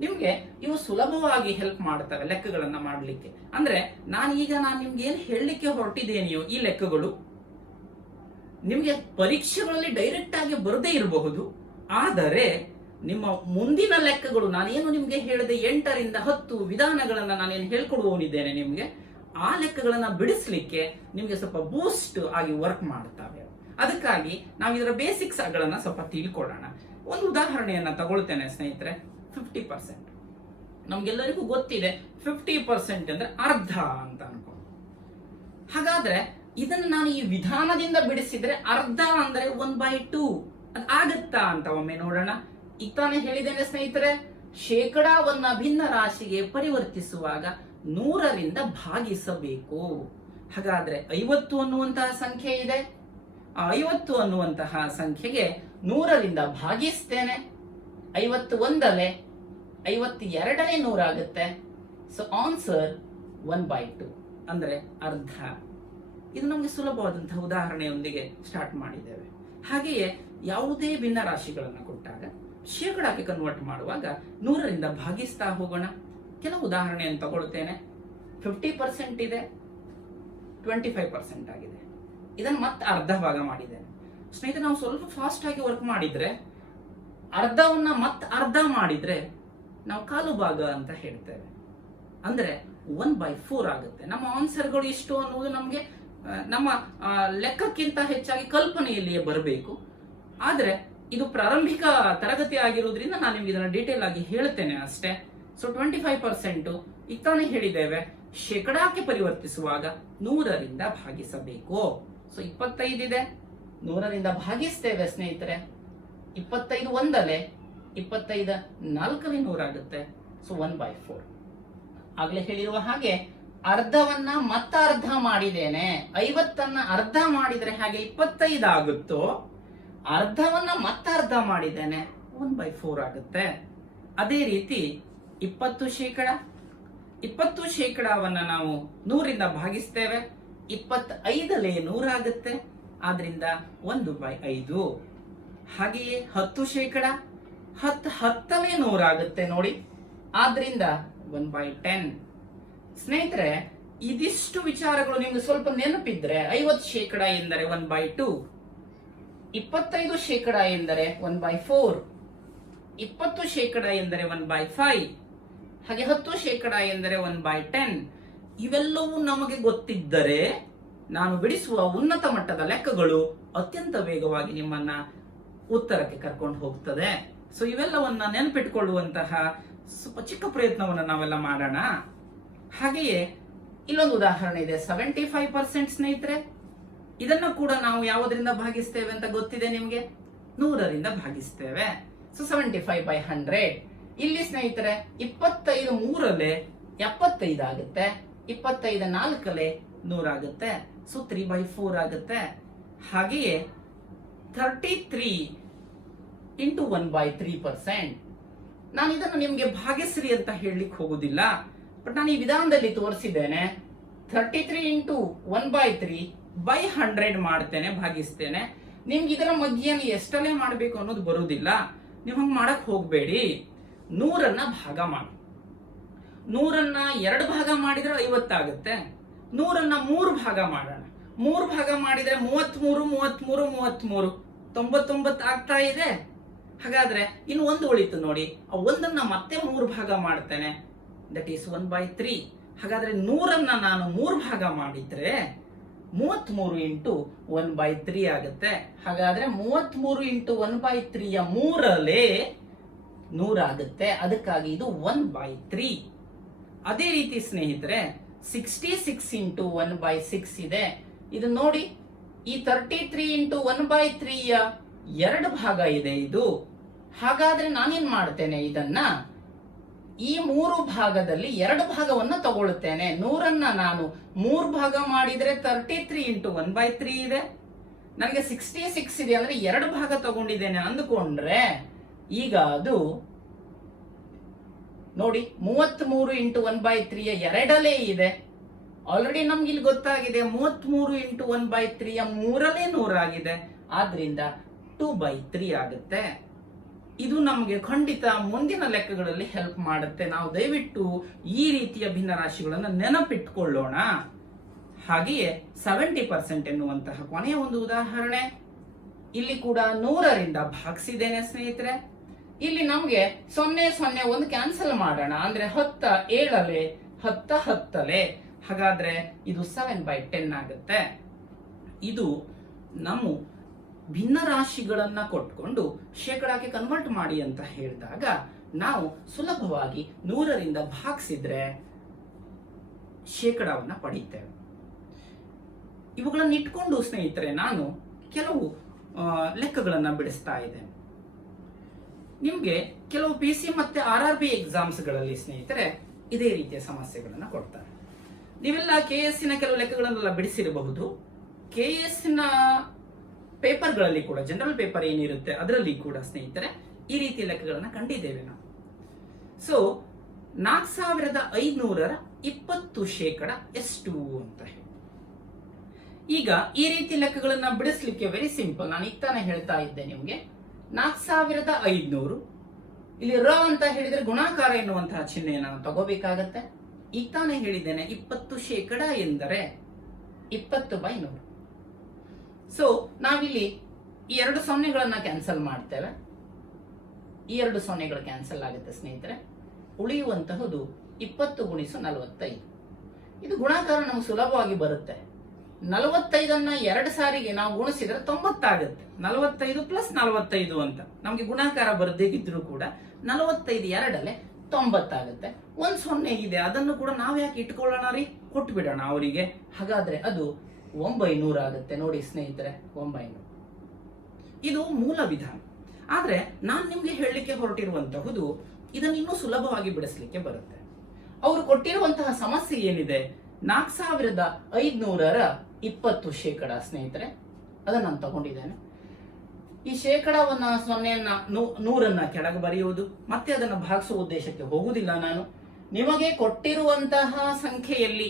ನಿಮ್ಗೆ ಇವು ಸುಲಭವಾಗಿ ಹೆಲ್ಪ್ ಮಾಡ್ತವೆ ಲೆಕ್ಕಗಳನ್ನ ಮಾಡ್ಲಿಕ್ಕೆ. ಅಂದ್ರೆ ನಾನು ನಿಮ್ಗೆ ಏನ್ ಹೇಳಲಿಕ್ಕೆ ಹೊರಟಿದ್ದೇನೆಯೋ ಈ ಲೆಕ್ಕಗಳು ನಿಮ್ಗೆ ಪರೀಕ್ಷೆಗಳಲ್ಲಿ ಡೈರೆಕ್ಟ್ ಆಗಿ ಬರದೇ ಇರಬಹುದು. ಆದರೆ ನಿಮ್ಮ ಮುಂದಿನ ಲೆಕ್ಕಗಳು, ನಾನೇನು ನಿಮ್ಗೆ ಹೇಳಿದೆ 8ರಿಂದ 10 ವಿಧಾನಗಳನ್ನ ನಾನೇನು ಹೇಳ್ಕೊಡುವವನಿದ್ದೇನೆ ನಿಮ್ಗೆ, ಆ ಲೆಕ್ಕಗಳನ್ನ ಬಿಡಿಸ್ಲಿಕ್ಕೆ ನಿಮ್ಗೆ ಸ್ವಲ್ಪ ಬೂಸ್ಟ್ ಆಗಿ ವರ್ಕ್ ಮಾಡ್ತವೆ. ಅದಕ್ಕಾಗಿ ನಾವು ಇದರ ಬೇಸಿಕ್ಸ್ ಗಳನ್ನ ಸ್ವಲ್ಪ ತಿಳ್ಕೊಳ್ಳೋಣ. ಒಂದು ಉದಾಹರಣೆಯನ್ನ ತಗೊಳ್ತೇನೆ ಸ್ನೇಹಿತರೆ. 50%. ನಮ್ಗೆಲ್ಲರಿಗೂ ಗೊತ್ತಿದೆ 50% ಅಂದ್ರೆ ಅರ್ಧ ಅಂತ ಅನ್ಕೊಂಡು. ಹಾಗಾದ್ರೆ ಇದನ್ನ ನಾನು ಈ ವಿಧಾನದಿಂದ ಬಿಡಿಸಿದ್ರೆ ಅರ್ಧ ಅಂದ್ರೆ 1/2 ಅದು ಆಗತ್ತಾ ಅಂತ ಒಮ್ಮೆ ನೋಡೋಣ. ಈಗ ತಾನೇ ಹೇಳಿದ್ದೇನೆ ಸ್ನೇಹಿತರೆ, ಶೇಕಡಾವನ್ನ ಭಿನ್ನ ರಾಶಿಗೆ ಪರಿವರ್ತಿಸುವಾಗ 100ರಿಂದ ಭಾಗಿಸಬೇಕು. ಹಾಗಾದ್ರೆ 50 ಅನ್ನುವಂತಹ ಸಂಖ್ಯೆ ಇದೆ. ಆ 50 ಅನ್ನುವಂತಹ ಸಂಖ್ಯೆಗೆ 100ರಿಂದ ಭಾಗಿಸ್ತೇನೆ. 51 52 100 ಆಗುತ್ತೆ. ಸೊ ಆನ್ಸರ್ 1/2 ಅಂದ್ರೆ ಅರ್ಧ. ಇದು ನಮಗೆ ಸುಲಭವಾದಂತಹ ಉದಾಹರಣೆಯೊಂದಿಗೆ ಸ್ಟಾರ್ಟ್ ಮಾಡಿದ್ದೇವೆ. ಹಾಗೆಯೇ ಯಾವುದೇ ಭಿನ್ನ ರಾಶಿಗಳನ್ನು ಕೊಟ್ಟಾಗ ಶೇಕಡಾಕ್ಕೆ ಕನ್ವರ್ಟ್ ಮಾಡುವಾಗ 100ರಿಂದ ಭಾಗಿಸ್ತಾ ಹೋಗೋಣ. ಕೆಲವು ಉದಾಹರಣೆಯನ್ನು ತಗೊಳ್ತೇನೆ. 50% ಇದೆ, 25% ಆಗಿದೆ. ಇದನ್ನು ಮತ್ತೆ ಅರ್ಧ ಭಾಗ ಮಾಡಿದ್ದೇನೆ. ಸ್ನೇಹಿತರೆ, ನಾವು ಸ್ವಲ್ಪ ಫಾಸ್ಟ್ ಆಗಿ ವರ್ಕ್ ಮಾಡಿದ್ರೆ ಅರ್ಧವನ್ನ ಮತ್ತೆ ಅರ್ಧ ಮಾಡಿದ್ರೆ ನಾವು ಕಾಲು ಭಾಗ ಅಂತ ಹೇಳ್ತೇವೆ. ಅಂದ್ರೆ 1/4 ಆಗುತ್ತೆ. ನಮ್ಮ ಆನ್ಸರ್ಗಳು ಇಷ್ಟು ಅನ್ನುವುದು ನಮಗೆ ನಮ್ಮ ಲೆಕ್ಕಕ್ಕಿಂತ ಹೆಚ್ಚಾಗಿ ಕಲ್ಪನೆಯಲ್ಲಿಯೇ ಬರಬೇಕು. ಆದ್ರೆ ಇದು ಪ್ರಾರಂಭಿಕ ತರಗತಿ ಆಗಿರೋದ್ರಿಂದ ನಾನು ನಿಮ್ಗೆ ಇದನ್ನ ಡೀಟೇಲ್ ಆಗಿ ಹೇಳ್ತೇನೆ ಅಷ್ಟೇ. ಸೊ 25% ಈಗ ತಾನೇ ಹೇಳಿದ್ದೇವೆ, ಶೇಕಡಾಕ್ಕೆ ಪರಿವರ್ತಿಸುವಾಗ 100ರಿಂದ ಭಾಗಿಸಬೇಕು. ಸೊ 25 ಇದೆ, 100ರಿಂದ ಭಾಗಿಸ್ತೇವೆ ಸ್ನೇಹಿತರೆ. 25 1 25 4 100 ಆಗುತ್ತೆ. ಸೊ 1/4. ಆಗ್ಲೇ ಹೇಳಿರುವ ಹಾಗೆ ಅರ್ಧವನ್ನ ಮತ್ತ ಅರ್ಧ ಮಾಡಿದ್ದೇನೆ. 50ಅನ್ನ ಅರ್ಧ ಮಾಡಿದ್ರೆ ಹಾಗೆ 25 ಆಗುತ್ತೋ, ಅರ್ಧವನ್ನ ಮತ್ತ ಅರ್ಧ ಮಾಡಿದ್ದೇನೆ 1/4 ಆಗುತ್ತೆ. ಅದೇ ರೀತಿ 20%, 20%ವನ್ನ ನಾವು 100ರಿಂದ ಭಾಗಿಸ್ತೇವೆ. 25 100 ಆಗುತ್ತೆ, ಆದ್ರಿಂದ 1/5. ಹಾಗೆಯೇ 10%, 10 100 ಆಗುತ್ತೆ ನೋಡಿ, ಆದ್ರಿಂದ 1/10. ಸ್ನೇಹಿತರೆ, ಇದಿಷ್ಟು ವಿಚಾರಗಳು ನಿಮ್ಗೆ ಸ್ವಲ್ಪ ನೆನಪಿದ್ರೆ 50% ಎಂದರೆ 1/2, 25% ಎಂದರೆ 1/4, 20% ಎಂದರೆ 1/5, ಹಾಗೆ 10% ಎಂದರೆ 1/10. ಇವೆಲ್ಲವೂ ನಮಗೆ ಗೊತ್ತಿದ್ದರೆ ನಾನು ಬಿಡಿಸುವ ಉನ್ನತ ಮಟ್ಟದ ಲೆಕ್ಕಗಳು ಅತ್ಯಂತ ವೇಗವಾಗಿ ನಿಮ್ಮನ್ನ ಉತ್ತರಕ್ಕೆ ಕರ್ಕೊಂಡು ಹೋಗ್ತದೆ. ಸೊ ಇವೆಲ್ಲವನ್ನ ನೆನಪಿಟ್ಕೊಳ್ಳುವಂತಹ ಸ್ವಲ್ಪ ಚಿಕ್ಕ ಪ್ರಯತ್ನವನ್ನು ನಾವೆಲ್ಲ ಮಾಡೋಣ. ಹಾಗೆಯೇ ಇಲ್ಲೊಂದು ಉದಾಹರಣೆ ಇದೆ, 75% ಸ್ನೇಹಿತರೆ. ಇದನ್ನು ಕೂಡ ನಾವು ಯಾವುದರಿಂದ ಭಾಗಿಸ್ತೇವೆ ಅಂತ ಗೊತ್ತಿದೆ ನಿಮಗೆ? 100ರಿಂದ ಭಾಗಿಸ್ತೇವೆ. ಸೊ 75/100. ಇಲ್ಲಿ ಸ್ನೇಹಿತರೆ 25 3 75 ಆಗುತ್ತೆ, 25 4 100 ಆಗುತ್ತೆ. ಸೊ 3/4 ಆಗುತ್ತೆ. ಹಾಗೆಯೇ 33 ಇಂಟು 1/3%. ನಾನು ಇದನ್ನು ನಿಮಗೆ ಭಾಗಿಸ್ರಿ ಅಂತ ಹೇಳಲಿಕ್ಕೆ ಹೋಗುದಿಲ್ಲ, ಬಟ್ ನಾನು ಈ ವಿಧಾನದಲ್ಲಿ ತೋರಿಸಿದ್ದೇನೆ. 33 ಇಂಟು 1/3/100 ಮಾಡ್ತೇನೆ, ಭಾಗಿಸ್ತೇನೆ. ನಿಮ್ಗೆ ಇದರ ಮಧ್ಯೆಯನ್ನು ಎಷ್ಟಲ್ಲೇ ಮಾಡಬೇಕು ಅನ್ನೋದು ಬರುವುದಿಲ್ಲ. ನೀವು ಹಂಗೆ ಮಾಡಕ್ ಹೋಗ್ಬೇಡಿ. 100ನ್ನ ಭಾಗ ಮಾಡಿ. 100ನ್ನ 2 ಭಾಗ ಮಾಡಿದ್ರೆ 50 ಆಗುತ್ತೆ. 100ನ್ನ 3 ಭಾಗ ಮಾಡೋಣ. 3 ಭಾಗ ಮಾಡಿದ್ರೆ 33 33 33 99 ಆಗ್ತಾ ಇದೆ. ಹಾಗಾದ್ರೆ ಇನ್ನು ಒಂದು ಉಳಿತು ನೋಡಿ, ಆ ಒಂದನ್ನ ಮತ್ತೆ 3 ಭಾಗ ಮಾಡ್ತೇನೆ, ದಟ್ ಈಸ್ 1/3. ಹಾಗಾದ್ರೆ 100ನ್ನ ನಾನು 3 ಭಾಗ ಮಾಡಿದ್ರೆ 33 ಇಂಟು 1/3 ಆಗುತ್ತೆ. ಹಾಗಾದ್ರೆ 33 ಇಂಟು 1/3ಯ 3 100 ಆಗುತ್ತೆ. ಅದಕ್ಕಾಗಿ ಇದು 1/3. ಅದೇ ರೀತಿ ಸ್ನೇಹಿತರೆ 66 ಇಂಟು 1/6 ಇದೆ. ಇದು ನೋಡಿ, ಈ 33 ಇಂಟು 1/3ಯ 2 ಭಾಗ ಇದೆ ಇದು. ಹಾಗಾದ್ರೆ ನಾನೇನ್ ಮಾಡ್ತೇನೆ, ಇದನ್ನ ಈ 3 ಭಾಗದಲ್ಲಿ 2 ಭಾಗವನ್ನ ತಗೊಳ್ತೇನೆ. 100ನ್ನ ನಾನು 3 ಭಾಗ ಮಾಡಿದ್ರೆ 33 ಇಂಟು 1/3 ಇದೆ. ನನಗೆ 66 ಇದೆ ಅಂದ್ರೆ 2 ಭಾಗ ತಗೊಂಡಿದ್ದೇನೆ ಅಂದುಕೊಂಡ್ರೆ ಈಗ ಅದು ನೋಡಿ 33 ಇಂಟು 1/3ಯ 2 ಇದೆ. ಆಲ್ರೆಡಿ ನಮ್ಗೆ ಇಲ್ಲಿ ಗೊತ್ತಾಗಿದೆ 33 ಇಂಟು 1/3ಯ 3 100 ಆಗಿದೆ. ಆದ್ರಿಂದ 2/3 ಆಗುತ್ತೆ. ಇದು ನಮಗೆ ಖಂಡಿತ ಮುಂದಿನ ಲೆಕ್ಕಗಳಲ್ಲಿ ಹೆಲ್ಪ್ ಮಾಡುತ್ತೆ. ನಾವು ದಯವಿಟ್ಟು ಈ ರೀತಿಯ ಭಿನ್ನರಾಶಿಗಳನ್ನು ನೆನಪಿಟ್ಕೊಳ್ಳೋಣ. ಹಾಗೆಯೇ 70% ಎನ್ನುವಂತಹ ಕೊನೆಯ ಒಂದು ಉದಾಹರಣೆ. ಇಲ್ಲಿ ಕೂಡ 100ರಿಂದ ಭಾಗಿಸಿದ್ದೇನೆ ಸ್ನೇಹಿತರೆ. ಇಲ್ಲಿ ನಮ್ಗೆ 0 0 ಒಂದು ಕ್ಯಾನ್ಸಲ್ ಮಾಡೋಣ, ಅಂದ್ರೆ 10 7 10 10. ಹಾಗಾದ್ರೆ ಇದು 7/10 ಆಗುತ್ತೆ. ಇದು ನಮ್ಮ ಭಿನ್ನ ರಾಶಿಗಳನ್ನ ಕೊಟ್ಕೊಂಡು ಶೇಕಡಾಕ್ಕೆ ಕನ್ವರ್ಟ್ ಮಾಡಿ ಅಂತ ಹೇಳಿದಾಗ ನಾವು ಸುಲಭವಾಗಿ 100ರಿಂದ ಭಾಗಿಸಿದ್ರೆ ಶೇಕಡಾವನ್ನ ಪಡೆಯುತ್ತೇವೆ. ಇವುಗಳನ್ನು ಇಟ್ಕೊಂಡು ಸ್ನೇಹಿತರೆ ನಾನು ಕೆಲವು ಲೆಕ್ಕಗಳನ್ನ ಬಿಡಿಸ್ತಾ ಇದ್ದೇನೆ. ನಿಮ್ಗೆ ಕೆಲವು PC ಮತ್ತೆ RRB ಎಕ್ಸಾಮ್ಸ್ಗಳಲ್ಲಿ ಸ್ನೇಹಿತರೆ ಇದೇ ರೀತಿಯ ಸಮಸ್ಯೆಗಳನ್ನ ಕೊಡ್ತಾರೆ. ನೀವೆಲ್ಲ KS ನ ಕೆಲವು ಲೆಕ್ಕಗಳನ್ನೆಲ್ಲ ಬಿಡಿಸಿರಬಹುದು. KS ನ ಪೇಪರ್ಗಳಲ್ಲಿ ಕೂಡ, ಜನರಲ್ ಪೇಪರ್ ಏನಿರುತ್ತೆ ಅದರಲ್ಲಿ ಕೂಡ ಸ್ನೇಹಿತರೆ ಈ ರೀತಿಯ ಲೆಕ್ಕಗಳನ್ನ ಕಂಡಿದ್ದೇವೆ ನಾವು. ಸೊ 4500ರ 20% ಎಷ್ಟು ಅಂತ ಹೇಳಿ. ಈಗ ಈ ರೀತಿ ಲೆಕ್ಕಗಳನ್ನ ಬಿಡಿಸ್ಲಿಕ್ಕೆ ವೆರಿ ಸಿಂಪಲ್. ನಾನು ಈಗ ತಾನೇ ಹೇಳ್ತಾ ಇದ್ದೆ ನಿಮ್ಗೆ 4500 ಇಲ್ಲಿ ರ ಅಂತ ಹೇಳಿದ್ರೆ ಗುಣಾಕಾರ ಎನ್ನುವಂತಹ ಚಿಹ್ನೆಯನ್ನು ನಾನು ತಗೋಬೇಕಾಗತ್ತೆ. ಈಗ ತಾನೇ ಹೇಳಿದ್ದೇನೆ 20% ಎಂದರೆ 20/100. ಸೊ ನಾವಿಲ್ಲಿ ಈ 2 ಸೊನ್ನೆಗಳನ್ನ ಕ್ಯಾನ್ಸಲ್ ಮಾಡ್ತೇವೆ. ಈ 2 ಸೊನ್ನೆಗಳು ಕ್ಯಾನ್ಸಲ್ ಆಗುತ್ತೆ ಸ್ನೇಹಿತರೆ. ಉಳಿಯುವಂತಹದ್ದು 20 × 45. ಇದು ಗುಣಾಕಾರ ನಮ್ಗೆ ಸುಲಭವಾಗಿ ಬರುತ್ತೆ. 45ಅನ್ನ 2 ಸಾರಿಗೆ ನಾವು ಗುಣಿಸಿದ್ರೆ 90 ಆಗುತ್ತೆ. 45 + 45 ಅಂತ ನಮ್ಗೆ ಗುಣಾಕಾರ ಬರದೇಗಿದ್ರು ಕೂಡ 45 2 90 ಆಗುತ್ತೆ. 1 0 ಇದೆ, ಅದನ್ನು ಕೂಡ ನಾವು ಯಾಕೆ ಇಟ್ಕೊಳ್ಳೋಣ ರೀ, ಕೊಟ್ಟು ಬಿಡೋಣ ಅವರಿಗೆ. ಹಾಗಾದ್ರೆ ಅದು 900 ಆಗುತ್ತೆ. ನೋಡಿ ಸ್ನೇಹಿತರೆ 900. ಇದು ಮೂಲ ವಿಧಾನ. ಆದ್ರೆ ನಾನ್ ನಿಮ್ಗೆ ಹೇಳಲಿಕ್ಕೆ ಹೊರಟಿರುವಂತಹುದು ಇದನ್ನು ಇನ್ನೂ ಸುಲಭವಾಗಿ ಬಿಡಿಸ್ಲಿಕ್ಕೆ ಬರುತ್ತೆ. ಅವರು ಕೊಟ್ಟಿರುವಂತಹ ಸಮಸ್ಯೆ ಏನಿದೆ, 4500ರ 20% ಸ್ನೇಹಿತರೆ, ಅದನ್ನ ನಾನು ತಗೊಂಡಿದ್ದೇನೆ. ಈ ಶೇಕಡಾವನ್ನ 0ನ್ನ 100ನ್ನ ಕೆಳಗೆ ಬರೆಯುವುದು, ಮತ್ತೆ ಅದನ್ನು ಭಾಗಿಸುವ ಉದ್ದೇಶಕ್ಕೆ ಹೋಗುವುದಿಲ್ಲ ನಾನು. ನಿಮಗೆ ಕೊಟ್ಟಿರುವಂತಹ ಸಂಖ್ಯೆಯಲ್ಲಿ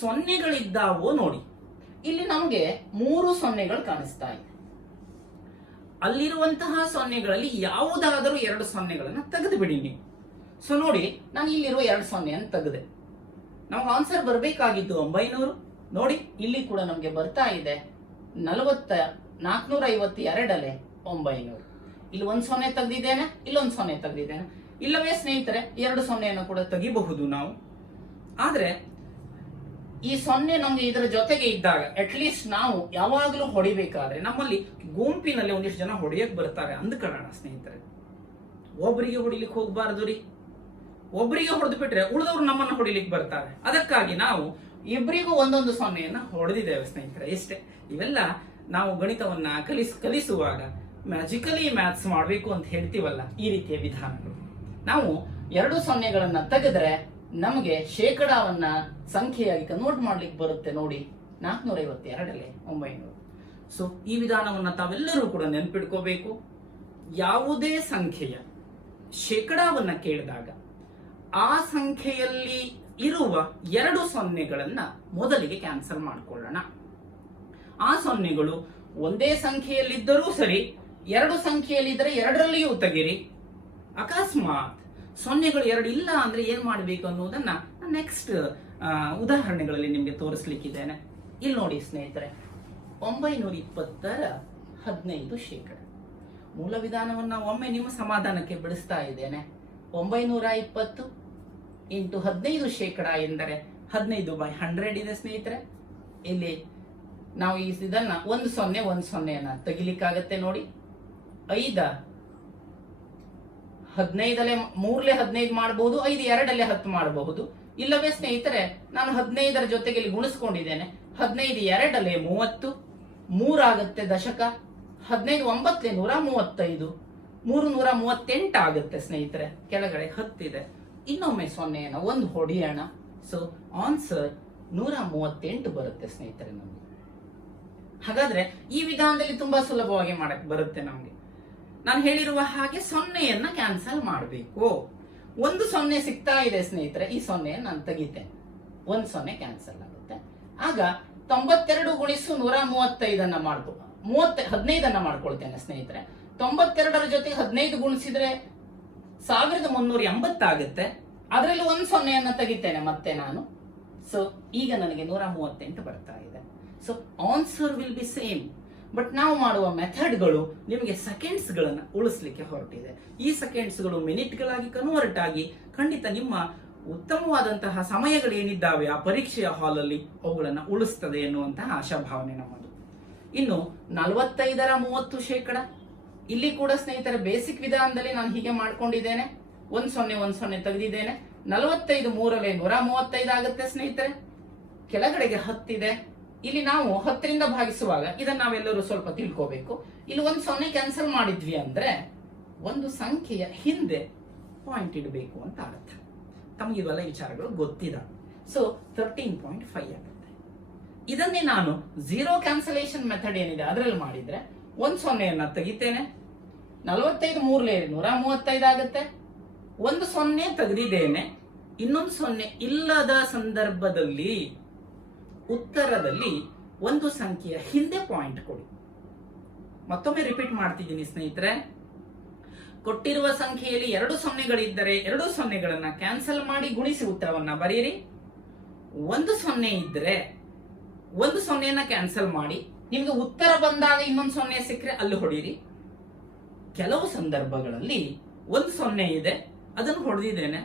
ಸೊನ್ನೆಗಳಿದ್ದಾವೋ ನೋಡಿ. ಇಲ್ಲಿ ನಮಗೆ 3 ಸೊನ್ನೆಗಳು ಕಾಣಿಸ್ತಾ ಇದೆ. ಅಲ್ಲಿರುವಂತಹ ಸೊನ್ನೆಗಳಲ್ಲಿ ಯಾವುದಾದರೂ 2 ಸೊನ್ನೆಗಳನ್ನ ತೆಗೆದು ಬಿಡಿ ನೀವು. ಸೊ ನೋಡಿ, ನಾನು ಇಲ್ಲಿರುವ 2 ಸೊನ್ನೆಯನ್ನು ತೆಗೆದೆ. ನಮ್ಗೆ ಆನ್ಸರ್ ಬರಬೇಕಾಗಿದ್ದು 900. ನೋಡಿ ಇಲ್ಲಿ ಕೂಡ ನಮಗೆ ಬರ್ತಾ ಇದೆ 452 900. ಇಲ್ಲಿ 1 0 ತೆಗೆದಿದ್ದೇನೆ, ಇಲ್ಲೊಂದು 0 ತೆಗೆದಿದ್ದೇನೆ. ಇಲ್ಲವೇ ಸ್ನೇಹಿತರೆ 2 0ಯನ್ನು ಕೂಡ ತೆಗಿಬಹುದು ನಾವು. ಆದ್ರೆ ಈ 0 ನಮ್ಗೆ ಇದರ ಜೊತೆಗೆ ಇದ್ದಾಗ ಅಟ್ಲೀಸ್ಟ್ ನಾವು ಯಾವಾಗಲೂ ಹೊಡಿಬೇಕಾದ್ರೆ ನಮ್ಮಲ್ಲಿ ಗುಂಪಿನಲ್ಲಿ ಒಂದಿಷ್ಟು ಜನ ಹೊಡೆಯಕ್ ಬರ್ತಾರೆ ಅಂದ್ಕೊಳ್ಳೋಣ ಸ್ನೇಹಿತರೆ. ಒಬ್ಬರಿಗೆ ಹೊಡಿಲಿಕ್ಕೆ ಹೋಗ್ಬಾರ್ದು ರೀ. ಒಬ್ಬರಿಗೆ ಹೊಡೆದು ಬಿಟ್ರೆ ಉಳಿದವ್ರು ನಮ್ಮನ್ನು ಹೊಡಿಲಿಕ್ಕೆ ಬರ್ತಾರೆ. ಅದಕ್ಕಾಗಿ ನಾವು ಇಬ್ಬರಿಗೂ ಒಂದೊಂದು 0ಯನ್ನು ಹೊಡೆದಿದ್ದೇವೆ ಸ್ನೇಹಿತರೆ. ಇಷ್ಟೇ. ಇವೆಲ್ಲ ನಾವು ಗಣಿತವನ್ನ ಕಲಿಸುವಾಗ ಮ್ಯಾಜಿಕಲಿ ಮ್ಯಾಥ್ಸ್ ಮಾಡಬೇಕು ಅಂತ ಹೇಳ್ತೀವಲ್ಲ, ಈ ರೀತಿಯ ವಿಧಾನಗಳು. ನಾವು 2 0ಗಳನ್ನ ತೆಗೆದ್ರೆ ನಮಗೆ ಶೇಕಡಾವನ್ನ ಸಂಖ್ಯೆಯಾಗಿ ಕನ್ವರ್ಟ್ ಮಾಡ್ಲಿಕ್ಕೆ ಬರುತ್ತೆ ನೋಡಿ, 452 900. ಸೊ ಈ ವಿಧಾನವನ್ನ ತಾವೆಲ್ಲರೂ ಕೂಡ ನೆನ್ಪಿಡ್ಕೋಬೇಕು. ಯಾವುದೇ ಸಂಖ್ಯೆಯ ಶೇಕಡಾವನ್ನ ಕೇಳಿದಾಗ ಆ ಸಂಖ್ಯೆಯಲ್ಲಿ ಇರುವ 2 0ಗಳನ್ನ ಮೊದಲಿಗೆ ಕ್ಯಾನ್ಸಲ್ ಮಾಡ್ಕೊಳ್ಳೋಣ. ಆ 0ಗಳು ಒಂದೇ ಸಂಖ್ಯೆಯಲ್ಲಿದ್ದರೂ ಸರಿ, 2 ಸಂಖ್ಯೆಯಲ್ಲಿದ್ದರೆ 2ರಲ್ಲಿಯೂ ತೆಗಿರಿ. ಅಕಸ್ಮಾತ್ 0ಗಳು 2 ಇಲ್ಲ ಅಂದ್ರೆ ಏನ್ ಮಾಡಬೇಕು ಅನ್ನೋದನ್ನ ನೆಕ್ಸ್ಟ್ ಉದಾಹರಣೆಗಳಲ್ಲಿ ನಿಮ್ಗೆ ತೋರಿಸ್ಲಿಕ್ಕಿದ್ದೇನೆ. ಇಲ್ಲಿ ನೋಡಿ ಸ್ನೇಹಿತರೆ, 920ರ 15%. ಮೂಲ ವಿಧಾನವನ್ನ ಒಮ್ಮೆ ನಿಮ್ಮ ಸಮಾಧಾನಕ್ಕೆ ಬಿಡಿಸ್ತಾ ಇದ್ದೇನೆ. 920 ಇಂಟು 15% ಎಂದರೆ 15/100 ಇದೆ ಸ್ನೇಹಿತರೆ. ಇಲ್ಲಿ ನಾವು ಇದನ್ನ 1 0 1 0 ತೆಗಿಲಿಕ್ಕಾಗತ್ತೆ ನೋಡಿ. 5 15 3 15 ಮಾಡಬಹುದು, 5 2 10 ಮಾಡಬಹುದು. ಇಲ್ಲವೇ ಸ್ನೇಹಿತರೆ ನಾನು 15ರ ಜೊತೆಗೆ ಇಲ್ಲಿ ಗುಣಿಸ್ಕೊಂಡಿದ್ದೇನೆ. 15 2 30, 3 ಆಗುತ್ತೆ ದಶಕ. 15 9 135, 338 ಆಗುತ್ತೆ ಸ್ನೇಹಿತರೆ. ಕೆಳಗಡೆ 10 ಇದೆ. ಇನ್ನೊಮ್ಮೆ 0ನ 1 ಹೊಡೆಯೋಣ. ಸೊ ಆನ್ಸರ್ 138 ಬರುತ್ತೆ ಸ್ನೇಹಿತರೆ ನಮಗೆ. ಹಾಗಾದ್ರೆ ಈ ವಿಧಾನದಲ್ಲಿ ತುಂಬಾ ಸುಲಭವಾಗಿ ಮಾಡಕ್ ಬರುತ್ತೆ ನಮ್ಗೆ. ನಾನು ಹೇಳಿರುವ ಹಾಗೆ 0ಯನ್ನ ಕ್ಯಾನ್ಸಲ್ ಮಾಡಬೇಕು. 1 0 ಸಿಗ್ತಾ ಇದೆ ಸ್ನೇಹಿತರೆ, ಈ 0 ನಾನು ತೆಗಿತೇನೆ. 1 0 ಕ್ಯಾನ್ಸಲ್ ಆಗುತ್ತೆ. ಆಗ 92 ಗುಣಿಸು 135 ಮಾಡ್ಕೊ 15 ಮಾಡ್ಕೊಳ್ತೇನೆ ಸ್ನೇಹಿತರೆ. 92ರ ಜೊತೆಗೆ 15 ಗುಣಿಸಿದ್ರೆ 1380 ಆಗುತ್ತೆ. ಅದರಲ್ಲಿ 1 0 ತೆಗಿತೇನೆ ಮತ್ತೆ ನಾನು. ಸೊ ಈಗ ನನಗೆ 138 ಬರ್ತಾ ಇದೆ. So answer will be same. But ನಾವು ಮಾಡುವ ಮೆಥಡ್ಗಳು ನಿಮಗೆ ಸೆಕೆಂಡ್ಸ್ ಗಳನ್ನ ಉಳಿಸ್ಲಿಕ್ಕೆ ಹೊರಟಿದೆ. ಈ ಸೆಕೆಂಡ್ಸ್ ಗಳು ಮಿನಿಟ್ಗಳಾಗಿ ಕನ್ವರ್ಟ್ ಆಗಿ ಖಂಡಿತ ನಿಮ್ಮ ಉತ್ತಮವಾದಂತಹ ಸಮಯಗಳು ಏನಿದ್ದಾವೆ ಆ ಪರೀಕ್ಷೆಯ ಹಾಲಲ್ಲಿ ಅವುಗಳನ್ನ ಉಳಿಸ್ತದೆ ಎನ್ನುವಂತಹ ಆಶಾಭಾವನೆ ನಮ್ಮದು. ಇನ್ನು 45ರ 30%. ಇಲ್ಲಿ ಕೂಡ ಸ್ನೇಹಿತರೆ ಬೇಸಿಕ್ ವಿಧಾನದಲ್ಲಿ ನಾನು ಹೀಗೆ ಮಾಡ್ಕೊಂಡಿದ್ದೇನೆ. 1 0 1 0 ತೆಗೆದಿದ್ದೇನೆ. 45 3ರಲ್ಲಿ 135 ಆಗುತ್ತೆ ಸ್ನೇಹಿತರೆ. ಕೆಳಗಡೆಗೆ 10 ಇದೆ. ಇಲ್ಲಿ ನಾವು 10ರಿಂದ ಭಾಗಿಸುವಾಗ ಇದನ್ನ ನಾವೆಲ್ಲರೂ ಸ್ವಲ್ಪ ತಿಳ್ಕೋಬೇಕು. ಇಲ್ಲಿ 1 0 ಕ್ಯಾನ್ಸಲ್ ಮಾಡಿದ್ವಿ ಅಂದ್ರೆ ಒಂದು ಸಂಖ್ಯೆಯ ಹಿಂದೆ ಪಾಯಿಂಟ್ ಇಡಬೇಕು ಅಂತ ಅರ್ಥ. ತಮಗೆ ಇವೆಲ್ಲ ವಿಚಾರಗಳು ಗೊತ್ತಿದೆ. ಸೊ 13.5 ಆಗುತ್ತೆ. ಇದನ್ನೇ ನಾನು 0 ಕ್ಯಾನ್ಸಲೇಷನ್ ಮೆಥಡ್ ಏನಿದೆ ಅದರಲ್ಲಿ ಮಾಡಿದ್ರೆ 1 0ನ್ನ ತೆಗಿತೇನೆ. 45 3 135 ಆಗುತ್ತೆ. 1 0 ತೆಗೆದಿದ್ದೇನೆ. ಇನ್ನೊಂದು 0 ಇಲ್ಲದ ಸಂದರ್ಭದಲ್ಲಿ ಉತ್ತರದಲ್ಲಿ ಒಂದು ಸಂಖ್ಯೆಯ ಹಿಂದೆ ಪಾಯಿಂಟ್ ಕೊಡಿ. ಮತ್ತೊಮ್ಮೆ ರಿಪೀಟ್ ಮಾಡ್ತಿದ್ದೀನಿ ಸ್ನೇಹಿತರೆ. ಕೊಟ್ಟಿರುವ ಸಂಖ್ಯೆಯಲ್ಲಿ 2 0ಗಳಿದ್ದರೆ 2 0ಗಳನ್ನ ಕ್ಯಾನ್ಸಲ್ ಮಾಡಿ ಗುಣಿಸಿ ಉತ್ತರವನ್ನ ಬರೆಯಿರಿ. 1 0 ಇದ್ರೆ 1 0ನ ಕ್ಯಾನ್ಸಲ್ ಮಾಡಿ ನಿಮ್ಗೆ ಉತ್ತರ ಬಂದಾಗ ಇನ್ನೊಂದು 0 ಸಿಕ್ಕರೆ ಅಲ್ಲಿ ಹೊಡೀರಿ. ಕೆಲವು ಸಂದರ್ಭಗಳಲ್ಲಿ 1 0 ಇದೆ, ಅದನ್ನು ಹೊಡೆದಿದ್ದೇನೆ.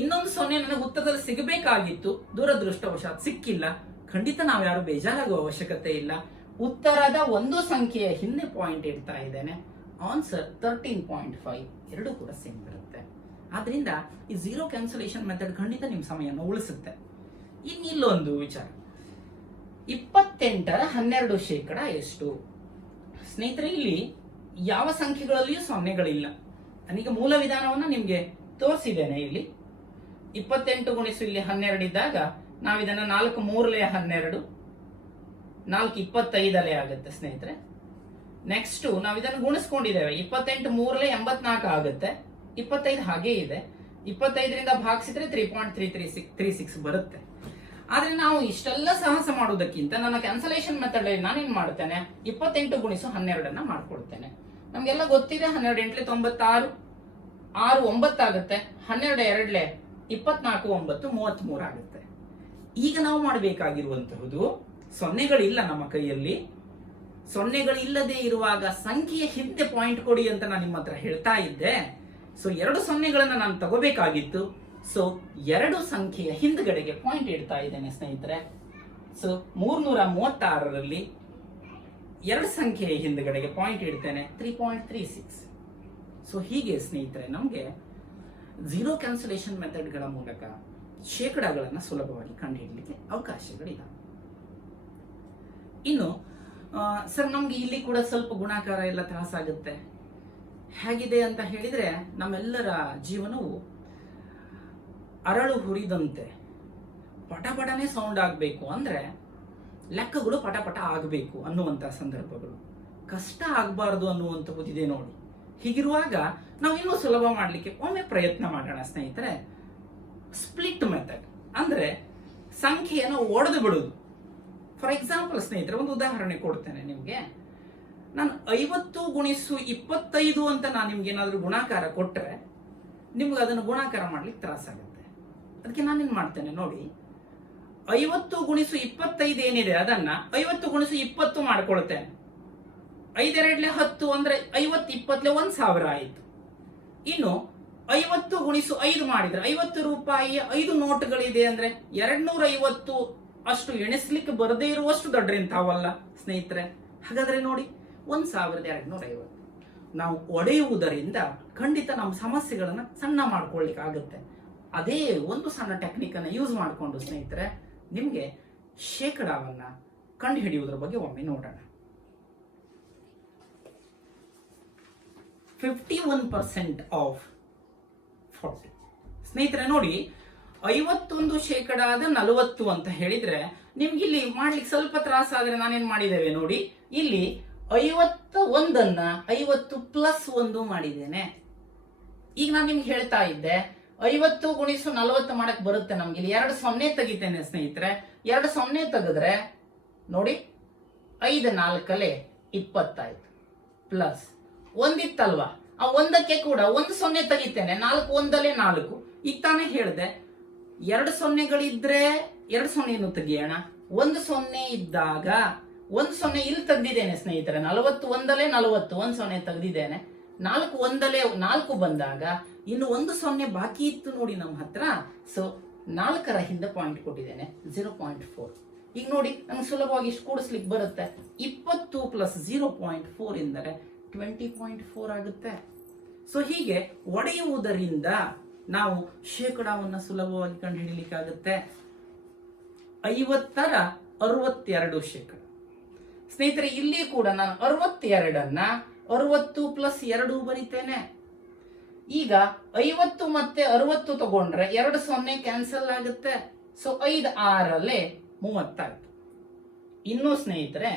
ಇನ್ನೊಂದು 0 ನನಗೆ ಉತ್ತರದಲ್ಲಿ ಸಿಗಬೇಕಾಗಿತ್ತು, ದುರದೃಷ್ಟವಶಾತ್ ಸಿಕ್ಕಿಲ್ಲ. ಖಂಡಿತ ನಾವು ಯಾರು ಬೇಜಾರಾಗುವ ಅವಶ್ಯಕತೆ ಇಲ್ಲ. ಉತ್ತರದ ಒಂದು ಸಂಖ್ಯೆಯ ಹಿಂದೆ ಪಾಯಿಂಟ್ ಇಡ್ತಾ ಇದ್ದೇನೆ. ಆನ್ಸರ್ 13.5 ಎರಡೂ ಕೂಡ ಸೇಮ್ ಬರುತ್ತೆ. ಆದ್ರಿಂದ ಈ 0 ಕ್ಯಾನ್ಸಲೇಷನ್ ಮೆಥಡ್ ಖಂಡಿತ ನಿಮ್ಮ ಸಮಯವನ್ನು ಉಳಿಸುತ್ತೆ. ಇನ್ನಿಲ್ಲೊಂದು ವಿಚಾರ, 28ರ 12% ಎಷ್ಟು? ಸ್ನೇಹಿತರೆ, ಇಲ್ಲಿ ಯಾವ ಸಂಖ್ಯೆಗಳಲ್ಲಿಯೂ 0ಗಳಿಲ್ಲ. ನಾನೀಗ ಮೂಲ ವಿಧಾನವನ್ನ ನಿಮ್ಗೆ ತೋರಿಸಿದ್ದೇನೆ. ಇಲ್ಲಿ 28 ಗುಣಿಸು ಇಲ್ಲಿ 12 ಇದ್ದಾಗ ನಾವು ಇದನ್ನ 4 3 12, 4 25 ಆಗುತ್ತೆ ಸ್ನೇಹಿತರೆ. ನೆಕ್ಸ್ಟ್ ನಾವು ಇದನ್ನು ಗುಣಿಸ್ಕೊಂಡಿದ್ದೇವೆ. 28 3 84 ಆಗುತ್ತೆ. 25 ಹಾಗೆ ಇದೆ. 25ರಿಂದ ಭಾಗಿಸಿದ್ರೆ 3.336 ಬರುತ್ತೆ. ಆದ್ರೆ ನಾವು ಇಷ್ಟೆಲ್ಲ ಸಾಹಸ ಮಾಡುವುದಕ್ಕಿಂತ ನನ್ನ ಕ್ಯಾನ್ಸಲೇಷನ್ ಮೆಥಡ್ ನಾನೇನ್ ಮಾಡ್ತೇನೆ, 28 ಗುಣಿಸು 12 ಮಾಡ್ಕೊಳ್ತೇನೆ. ನಮ್ಗೆಲ್ಲ ಗೊತ್ತಿದೆ 12 8 96, 6 9 ಆಗುತ್ತೆ. 12 2 24 9 33 ಆಗುತ್ತೆ. ಈಗ ನಾವು ಮಾಡಬೇಕಾಗಿರುವಂತಹುದು, 0ಗಳಿಲ್ಲ ನಮ್ಮ ಕೈಯಲ್ಲಿ. ಸೊನ್ನೆಗಳಿಲ್ಲದೆ ಇರುವಾಗ ಸಂಖ್ಯೆಯ ಹಿಂದೆ ಪಾಯಿಂಟ್ ಕೊಡಿ ಅಂತ ನಾನು ನಿಮ್ಮ ಹತ್ರ ಹೇಳ್ತಾ ಇದ್ದೆ. ಸೊ 2 ಸೊನ್ನೆಗಳನ್ನ ನಾನು ತಗೋಬೇಕಾಗಿತ್ತು. ಸೊ 2 ಸಂಖ್ಯೆಯ ಹಿಂದ್ಗಡೆಗೆ ಪಾಯಿಂಟ್ ಇಡ್ತಾ ಇದ್ದೇನೆ ಸ್ನೇಹಿತರೆ. ಸೊ 336ರಲ್ಲಿ 2 ಸಂಖ್ಯೆಯ ಹಿಂದ್ಗಡೆಗೆ ಪಾಯಿಂಟ್ ಇಡ್ತೇನೆ 3.36. ಸೊ ಹೀಗೆ ಸ್ನೇಹಿತರೆ ನಮಗೆ ಝೀರೋ ಕ್ಯಾನ್ಸಲೇಷನ್ ಮೆಥಡ್ಗಳ ಮೂಲಕ ಶೇಕಡಾಗಳನ್ನು ಸುಲಭವಾಗಿ ಕಂಡುಹಿಡಲಿಕ್ಕೆ ಅವಕಾಶಗಳಿದಾವೆ. ಇನ್ನು ಸರ್ ನಮ್ಗೆ ಇಲ್ಲಿ ಕೂಡ ಸ್ವಲ್ಪ ಗುಣಾಕಾರ ಎಲ್ಲ ತ್ರಾಸಾಗುತ್ತೆ, ಹೇಗಿದೆ ಅಂತ ಹೇಳಿದ್ರೆ ನಮ್ಮೆಲ್ಲರ ಜೀವನವು ಅರಳು ಹುರಿದಂತೆ ಪಟಪಟನೆ ಸೌಂಡ್ ಆಗಬೇಕು ಅಂದ್ರೆ ಲೆಕ್ಕಗಳು ಪಟಪಟ ಆಗಬೇಕು ಅನ್ನುವಂಥ ಸಂದರ್ಭಗಳು, ಕಷ್ಟ ಆಗಬಾರ್ದು ಅನ್ನುವಂಥದ್ದಿದೆ ನೋಡಿ. ಹೀಗಿರುವಾಗ ನಾವು ಇನ್ನೂ ಸುಲಭ ಮಾಡಲಿಕ್ಕೆ ಒಮ್ಮೆ ಪ್ರಯತ್ನ ಮಾಡೋಣ ಸ್ನೇಹಿತರೆ. ಸ್ಪ್ಲಿಟ್ ಮೆಥಡ್ ಅಂದ್ರೆ ಸಂಖ್ಯೆಯನ್ನು ಒಡೆದು ಬಿಡುವುದು. ಫಾರ್ ಎಕ್ಸಾಂಪಲ್ ಸ್ನೇಹಿತರೆ ಒಂದು ಉದಾಹರಣೆ ಕೊಡ್ತೇನೆ ನಿಮ್ಗೆ. ನಾನು 50 × 25 ಅಂತ ನಾನು ನಿಮ್ಗೆ ಏನಾದ್ರೂ ಗುಣಾಕಾರ ಕೊಟ್ಟರೆ ನಿಮ್ಗೆ ಅದನ್ನು ಗುಣಾಕಾರ ಮಾಡ್ಲಿಕ್ಕೆ ತ್ರಾಸಾಗುತ್ತೆ. ಅದಕ್ಕೆ ನಾನೇನ್ ಮಾಡ್ತೇನೆ ನೋಡಿ, 50 × 25 ಏನಿದೆ ಅದನ್ನ 50 × 20 ಮಾಡ್ಕೊಳ್ತೇನೆ. 5 2 10 ಅಂದ್ರೆ 50 20 1000 ಆಯಿತು. ಇನ್ನು 50 × 5 ಮಾಡಿದ್ರೆ 50 ರೂಪಾಯಿಯ 5 ನೋಟುಗಳಿದೆ ಅಂದ್ರೆ 250 ಅಷ್ಟು ಎಣಿಸ್ಲಿಕ್ಕೆ ಬರದೇ ಇರುವಷ್ಟು ದೊಡ್ಡರಿಂತಾವಲ್ಲ ಸ್ನೇಹಿತರೆ. ಹಾಗಾದ್ರೆ ನೋಡಿ 1250 ನಾವು ಒಡೆಯುವುದರಿಂದ ಖಂಡಿತ ನಮ್ಮ ಸಮಸ್ಯೆಗಳನ್ನ ಸಣ್ಣ ಮಾಡ್ಕೊಳ್ಲಿಕ್ಕೆ ಆಗುತ್ತೆ. ಅದೇ ಒಂದು ಸಣ್ಣ ಟೆಕ್ನಿಕ್ ಅನ್ನ ಯೂಸ್ ಮಾಡಿಕೊಂಡು ಸ್ನೇಹಿತರೆ ನಿಮ್ಗೆ ಶೇಕಡಾವನ್ನ ಕಂಡು ಹಿಡಿಯುವುದರ ಬಗ್ಗೆ ಒಮ್ಮೆ ನೋಡೋಣ. 51% ಆಫ್ 40. ಸ್ನೇಹಿತರೆ ನೋಡಿ 51% 40 ಅಂತ ಹೇಳಿದ್ರೆ ನಿಮ್ಗೆ ಇಲ್ಲಿ ಮಾಡ್ಲಿಕ್ಕೆ ಸ್ವಲ್ಪ ತ್ರಾಸ ಆದ್ರೆ ನಾನೇನ್ ಮಾಡಿದ್ದೇವೆ ನೋಡಿ, ಇಲ್ಲಿ 51ಅನ್ನ 50 + 1 ಮಾಡಿದ್ದೇನೆ. ಈಗ ನಾನು ನಿಮ್ಗೆ ಹೇಳ್ತಾ ಇದ್ದೆ 50 × 40 ಮಾಡಕ್ ಬರುತ್ತೆ ನಮ್ಗೆ. ಇಲ್ಲಿ 2 0 ತೆಗಿತೇನೆ ಸ್ನೇಹಿತರೆ. 2 0 ತೆಗೆದ್ರೆ ನೋಡಿ 5 4 20 ಆಯ್ತು. ಪ್ಲಸ್ ಒಂದಿತ್ತಲ್ವಾ, ಆ ಒಂದಕ್ಕೆ ಕೂಡ 1 0 ತೆಗಿತೇನೆ. 4 1 4. ಈಗ ತಾನೇ ಹೇಳಿದೆ 2 ಸೊನ್ನೆಗಳಿದ್ರೆ 2 0 ತೆಗಿಯೋಣ. 1 0 ಇದ್ದಾಗ 1 0 ಇಲ್ಲಿ ತೆಗ್ದಿದ್ದೇನೆ ಸ್ನೇಹಿತರೆ. 41 40 1 0 ತೆಗ್ದಿದ್ದೇನೆ. 4 1 4 ಬಂದಾಗ ಇನ್ನು 1 0 ಬಾಕಿ ಇತ್ತು ನೋಡಿ ನಮ್ಮ ಹತ್ರ. ಸೊ 4ರ ಹಿಂದೆ ಪಾಯಿಂಟ್ ಕೊಟ್ಟಿದ್ದೇನೆ 0.4. ಈಗ ನೋಡಿ ನಮ್ಗೆ ಸುಲಭವಾಗಿ ಇಷ್ಟು ಕೂಡಿಸ್ಲಿಕ್ಕೆ ಬರುತ್ತೆ. 20 + 0.4 ಎಂದರೆ 20.4 ಆಗುತ್ತೆ. ಸೊ ಹೀಗೆ ಒಡೆಯುವುದರಿಂದ ನಾವು ಶೇಕಡಾವನ್ನ ಸುಲಭವಾಗಿ ಕಂಡುಹಿಡಿಯಲಿಕ್ಕಾಗುತ್ತೆ. 50ರ 62%. ಸ್ನೇಹಿತರೆ ಇಲ್ಲಿ ಕೂಡ ನಾನು 62ಅನ್ನ 60 + 2 ಬರಿತೇನೆ. ಈಗ 50 ಮತ್ತೆ 60 ತಗೊಂಡ್ರೆ 2 0 ಕ್ಯಾನ್ಸಲ್ ಆಗುತ್ತೆ. ಸೊ 5 6 30 ಆಯ್ತು. ಇನ್ನು ಸ್ನೇಹಿತರೆ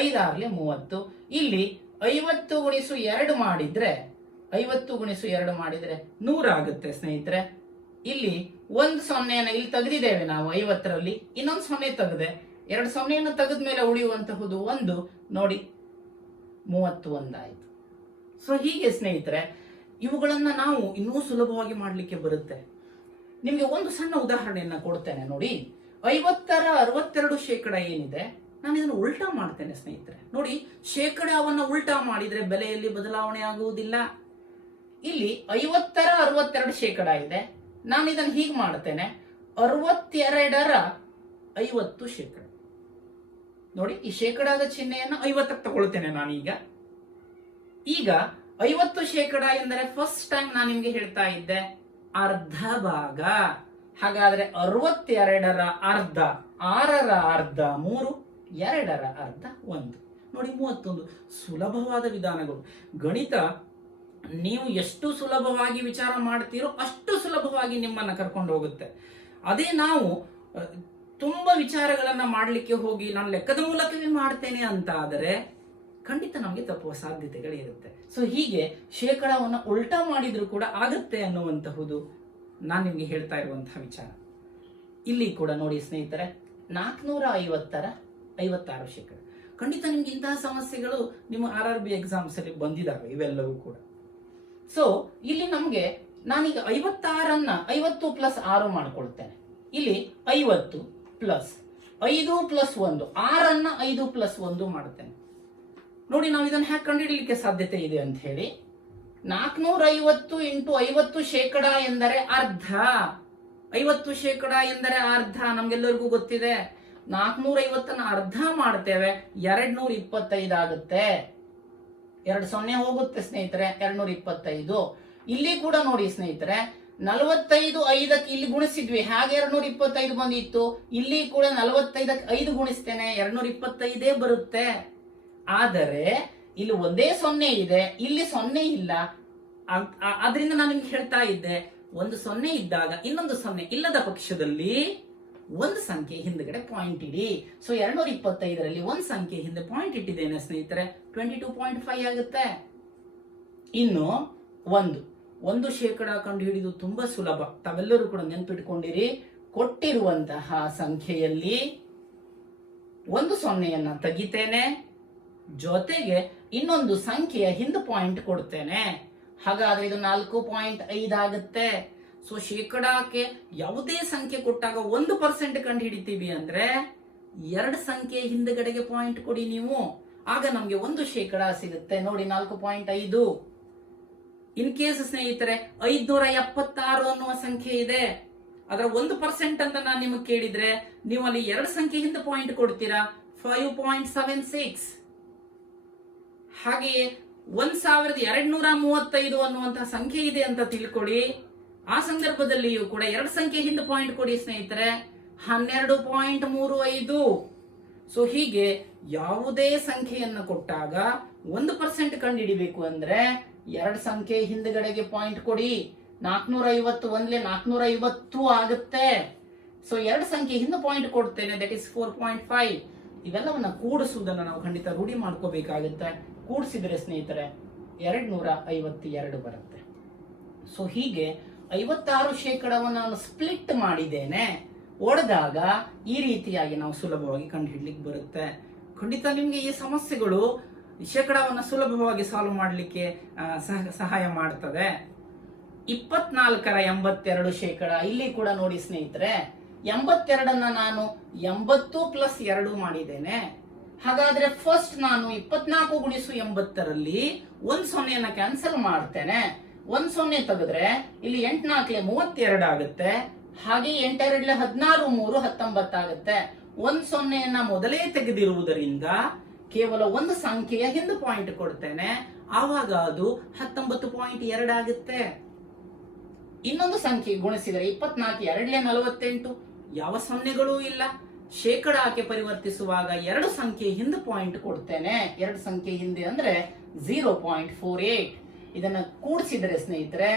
5 6 30. ಇಲ್ಲಿ 50 × 2 ಮಾಡಿದ್ರೆ 50 × 2 ಮಾಡಿದ್ರೆ 100 ಆಗುತ್ತೆ ಸ್ನೇಹಿತರೆ. ಇಲ್ಲಿ 1 0 ಇಲ್ಲಿ ತೆಗೆದಿದ್ದೇವೆ ನಾವು 50ರಲ್ಲಿ. ಇನ್ನೊಂದು 0 ತೆಗೆದೆ. 2 0 ತೆಗೆದ ಮೇಲೆ ಉಳಿಯುವಂತಹುದು 1 ನೋಡಿ 31 ಆಯ್ತು. ಸೊ ಹೀಗೆ ಸ್ನೇಹಿತರೆ ಇವುಗಳನ್ನ ನಾವು ಇನ್ನೂ ಸುಲಭವಾಗಿ ಮಾಡಲಿಕ್ಕೆ ಬರುತ್ತೆ. ನಿಮಗೆ ಒಂದು ಸಣ್ಣ ಉದಾಹರಣೆಯನ್ನ ಕೊಡ್ತೇನೆ ನೋಡಿ. 50ರ 62% ಏನಿದೆ ನಾನು ಇದನ್ನು ಉಲ್ಟಾ ಮಾಡ್ತೇನೆ ಸ್ನೇಹಿತರೆ. ನೋಡಿ ಶೇಕಡಾವನ್ನ ಉಲ್ಟಾ ಮಾಡಿದ್ರೆ ಬೆಲೆಯಲ್ಲಿ ಬದಲಾವಣೆ ಆಗುವುದಿಲ್ಲ. ಇಲ್ಲಿ 50ರ 62% ಇದೆ. ನಾನು ಇದನ್ನು ಹೀಗೆ ಮಾಡ್ತೇನೆ 62ರ 50%. ನೋಡಿ ಈ ಶೇಕಡಾದ ಚಿಹ್ನೆಯನ್ನು 50ಕ್ಕೆ ತಗೊಳ್ತೇನೆ ನಾನೀಗ. ಈಗ 50% ಎಂದರೆ ಫಸ್ಟ್ ಟೈಮ್ ನಾನು ನಿಮ್ಗೆ ಹೇಳ್ತಾ ಇದ್ದೆ ಅರ್ಧ ಭಾಗ. ಹಾಗಾದ್ರೆ 62ರ ಅರ್ಧ 6ರ ಅರ್ಧ 3, 2ರ ಅರ್ಧ 1. ನೋಡಿ 31. ಸುಲಭವಾದ ವಿಧಾನಗಳು. ಗಣಿತ ನೀವು ಎಷ್ಟು ಸುಲಭವಾಗಿ ವಿಚಾರ ಮಾಡ್ತೀರೋ ಅಷ್ಟು ಸುಲಭವಾಗಿ ನಿಮ್ಮನ್ನ ಕರ್ಕೊಂಡು ಹೋಗುತ್ತೆ. ಅದೇ ನಾವು ತುಂಬಾ ವಿಚಾರಗಳನ್ನ ಮಾಡಲಿಕ್ಕೆ ಹೋಗಿ ನಾನು ಲೆಕ್ಕದ ಮೂಲಕವೇ ಮಾಡ್ತೇನೆ ಅಂತ ಆದರೆ ಖಂಡಿತ ನಮಗೆ ತಪ್ಪುವ ಸಾಧ್ಯತೆಗಳಿರುತ್ತೆ. ಸೊ ಹೀಗೆ ಶೇಕಡಾವನ್ನ ಉಲ್ಟಾ ಮಾಡಿದ್ರು ಕೂಡ ಆಗುತ್ತೆ ಅನ್ನುವಂತಹುದು ನಾನು ನಿಮ್ಗೆ ಹೇಳ್ತಾ ಇರುವಂತಹ ವಿಚಾರ. ಇಲ್ಲಿ ಕೂಡ ನೋಡಿ ಸ್ನೇಹಿತರೆ 450ರ 56%. ಖಂಡಿತ ನಿಮ್ಗೆ ಇಂತಹ ಸಮಸ್ಯೆಗಳು ನಿಮ್ಮ RRB ಎಕ್ಸಾಮ್ಸ್ ಅಲ್ಲಿ ಬಂದಿದ್ದಾವೆ ಇವೆಲ್ಲವೂ ಕೂಡ. ಸೊ ಇಲ್ಲಿ ನಮ್ಗೆ ನಾನೀಗ 56ಅನ್ನ 50 + 6 ಮಾಡ್ಕೊಳ್ತೇನೆ. ಇಲ್ಲಿ 50 + 5+1 6 5+1 ಮಾಡ್ತೇನೆ. ನೋಡಿ ನಾವು ಇದನ್ನು ಹ್ಯಾಕ್ ಕಂಡುಹಿಡಲಿಕ್ಕೆ ಸಾಧ್ಯತೆ ಇದೆ ಅಂತ ಹೇಳಿ. 450 ಇಂಟು 50% ಎಂದರೆ ಅರ್ಧ. 50% ಎಂದರೆ ಅರ್ಧ, ನಮ್ಗೆಲ್ಲರಿಗೂ ಗೊತ್ತಿದೆ. 450 ಅರ್ಧ ಮಾಡ್ತೇವೆ, 225 ಆಗುತ್ತೆ. 2 ಹೋಗುತ್ತೆ ಸ್ನೇಹಿತರೆ, 225. ಇಲ್ಲಿ ಕೂಡ ನೋಡಿ ಸ್ನೇಹಿತರೆ, 45 5ಕ್ಕೆ ಇಲ್ಲಿ ಗುಣಿಸಿದ್ವಿ, ಹಾಗೆ 225 ಬಂದಿತ್ತು. ಇಲ್ಲಿ ಕೂಡ 45ಕ್ಕೆ 5 ಗುಣಿಸ್ತೇನೆ, 225 ಬರುತ್ತೆ. ಆದರೆ ಇಲ್ಲಿ ಒಂದೇ 0 ಇದೆ, ಇಲ್ಲಿ 0 ಇಲ್ಲ. ಆದ್ರಿಂದ ನಾನು ನಿಮ್ಗೆ ಹೇಳ್ತಾ ಇದ್ದೆ, ಒಂದು 0 ಇದ್ದಾಗ ಇನ್ನೊಂದು 0 ಇಲ್ಲದ ಪಕ್ಷದಲ್ಲಿ ಒಂದು ಸಂಖ್ಯೆ ಹಿಂದ್ಗಡೆ ಪಾಯಿಂಟ್ ಇಡಿ. ಸೊ 225ರಲ್ಲಿ ಒಂದು ಸಂಖ್ಯೆ ಹಿಂದೆ ಪಾಯಿಂಟ್ ಇಟ್ಟಿದ್ದೇನೆ ಸ್ನೇಹಿತರೆ, 22.5 ಆಗುತ್ತೆ. ಇನ್ನು 1% ಕಂಡು ಹಿಡಿದು ತುಂಬಾ ಸುಲಭ, ತಾವೆಲ್ಲರೂ ಕೂಡ ನೆನಪಿಟ್ಕೊಂಡಿರಿ. ಕೊಟ್ಟಿರುವಂತಹ ಸಂಖ್ಯೆಯಲ್ಲಿ ಒಂದು 0ಯನ್ನು ತೆಗಿತೇನೆ, ಜೊತೆಗೆ ಇನ್ನೊಂದು ಸಂಖ್ಯೆಯ ಹಿಂದೆ ಪಾಯಿಂಟ್ ಕೊಡ್ತೇನೆ. ಹಾಗಾದ್ರೆ ಇದು 4.5 ಆಗುತ್ತೆ. ಸೊ ಶೇಕಡಾಕ್ಕೆ ಯಾವುದೇ ಸಂಖ್ಯೆ ಕೊಟ್ಟಾಗ 1% ಕಂಡು ಹಿಡಿತೀವಿ ಅಂದ್ರೆ 2 ಸಂಖ್ಯೆ ಹಿಂದಗಡೆಗೆ ಪಾಯಿಂಟ್ ಕೊಡಿ ನೀವು, ಆಗ ನಮ್ಗೆ 1% ಸಿಗುತ್ತೆ. ನೋಡಿ 4.5. ಇನ್ ಕೇಸ್ ಸ್ನೇಹಿತರೆ 576 ಅನ್ನುವ ಸಂಖ್ಯೆ ಇದೆ, ಅದರ 1% ಅಂತ ನಾನು ನಿಮಗೆ ಕೇಳಿದ್ರೆ ನೀವು ಅಲ್ಲಿ 2 ಸಂಖ್ಯೆ ಹಿಂದೆ ಪಾಯಿಂಟ್ ಕೊಡ್ತೀರಾ, 5.76. ಹಾಗೆಯೇ 1235 ಅನ್ನುವಂತಹ ಸಂಖ್ಯೆ ಇದೆ ಅಂತ ತಿಳ್ಕೊಳ್ಳಿ. ಆ ಸಂದರ್ಭದಲ್ಲಿಯೂ ಕೂಡ 2 ಸಂಖ್ಯೆ ಹಿಂದೆ ಪಾಯಿಂಟ್ ಕೊಡಿ ಸ್ನೇಹಿತರೆ, 12.35. ಸೊ ಹೀಗೆ ಯಾವುದೇ ಸಂಖ್ಯೆಯನ್ನು ಕೊಟ್ಟಾಗ 1% ಕಂಡುಹಿಡಿಬೇಕು ಅಂದ್ರೆ 2 ಸಂಖ್ಯೆ ಹಿಂದ್ಗಡೆಗೆ ಪಾಯಿಂಟ್ ಕೊಡಿ. 450 ಒಂದ್ಲೆ 450 ಆಗುತ್ತೆ. ಸೊ 2 ಸಂಖ್ಯೆ ಹಿಂದೆ ಪಾಯಿಂಟ್ ಕೊಡ್ತೇನೆ, ದಟ್ ಇಸ್ 4.5. ಇವೆಲ್ಲವನ್ನ ಕೂಡಿಸುವುದನ್ನು ನಾವು ಖಂಡಿತ ರೂಢಿ ಮಾಡ್ಕೋಬೇಕಾಗುತ್ತೆ. ಕೂಡಿಸಿದ್ರೆ ಸ್ನೇಹಿತರೆ 252 ಬರುತ್ತೆ. ಸೊ ಹೀಗೆ 56% ನಾನು ಸ್ಪ್ಲಿಟ್ ಮಾಡಿದ್ದೇನೆ. ಒಡೆದಾಗ ಈ ರೀತಿಯಾಗಿ ನಾವು ಸುಲಭವಾಗಿ ಕಂಡುಹಿಡ್ಲಿಕ್ಕೆ ಬರುತ್ತೆ. ಖಂಡಿತ ನಿಮ್ಗೆ ಈ ಸಮಸ್ಯೆಗಳು ಶೇಕಡಾವನ್ನು ಸುಲಭವಾಗಿ ಸಾಲ್ವ್ ಮಾಡಲಿಕ್ಕೆ ಸಹಾಯ ಮಾಡ್ತದೆ. 24/82%. ಇಲ್ಲಿ ಕೂಡ ನೋಡಿ ಸ್ನೇಹಿತರೆ, 82 ನಾನು 80 + 2 ಮಾಡಿದ್ದೇನೆ. ಹಾಗಾದ್ರೆ ಫಸ್ಟ್ ನಾನು 24 × 80ರಲ್ಲಿ 1 0ಯನ್ನು ಕ್ಯಾನ್ಸಲ್ ಮಾಡ್ತೇನೆ. 1 0 ತೆಗೆದ್ರೆ ಇಲ್ಲಿ 8 4 32 ಆಗುತ್ತೆ. ಹಾಗೆ 8 2 16 3 19 ಆಗುತ್ತೆ. 1 0ಯನ್ನು ಮೊದಲೇ ತೆಗೆದಿರುವುದರಿಂದ ಕೇವಲ ಒಂದು ಸಂಖ್ಯೆಯ ಹಿಂದೆ ಪಾಯಿಂಟ್ ಕೊಡ್ತೇನೆ, ಆವಾಗ ಅದು 19.2 ಆಗುತ್ತೆ. ಇನ್ನೊಂದು ಸಂಖ್ಯೆ ಗುಣಿಸಿದರೆ 24 2 48, ಯಾವ ಸೊನ್ನೆಗಳೂ ಇಲ್ಲ. ಶೇಕಡಾಕ್ಕೆ ಪರಿವರ್ತಿಸುವಾಗ 2 ಸಂಖ್ಯೆ ಹಿಂದೆ ಪಾಯಿಂಟ್ ಕೊಡ್ತೇನೆ. 2 ಸಂಖ್ಯೆ ಹಿಂದೆ ಅಂದ್ರೆ 0.48. ಇದನ್ನ ಕೂಡಿಸಿದರೆ ಸ್ನೇಹಿತರೆ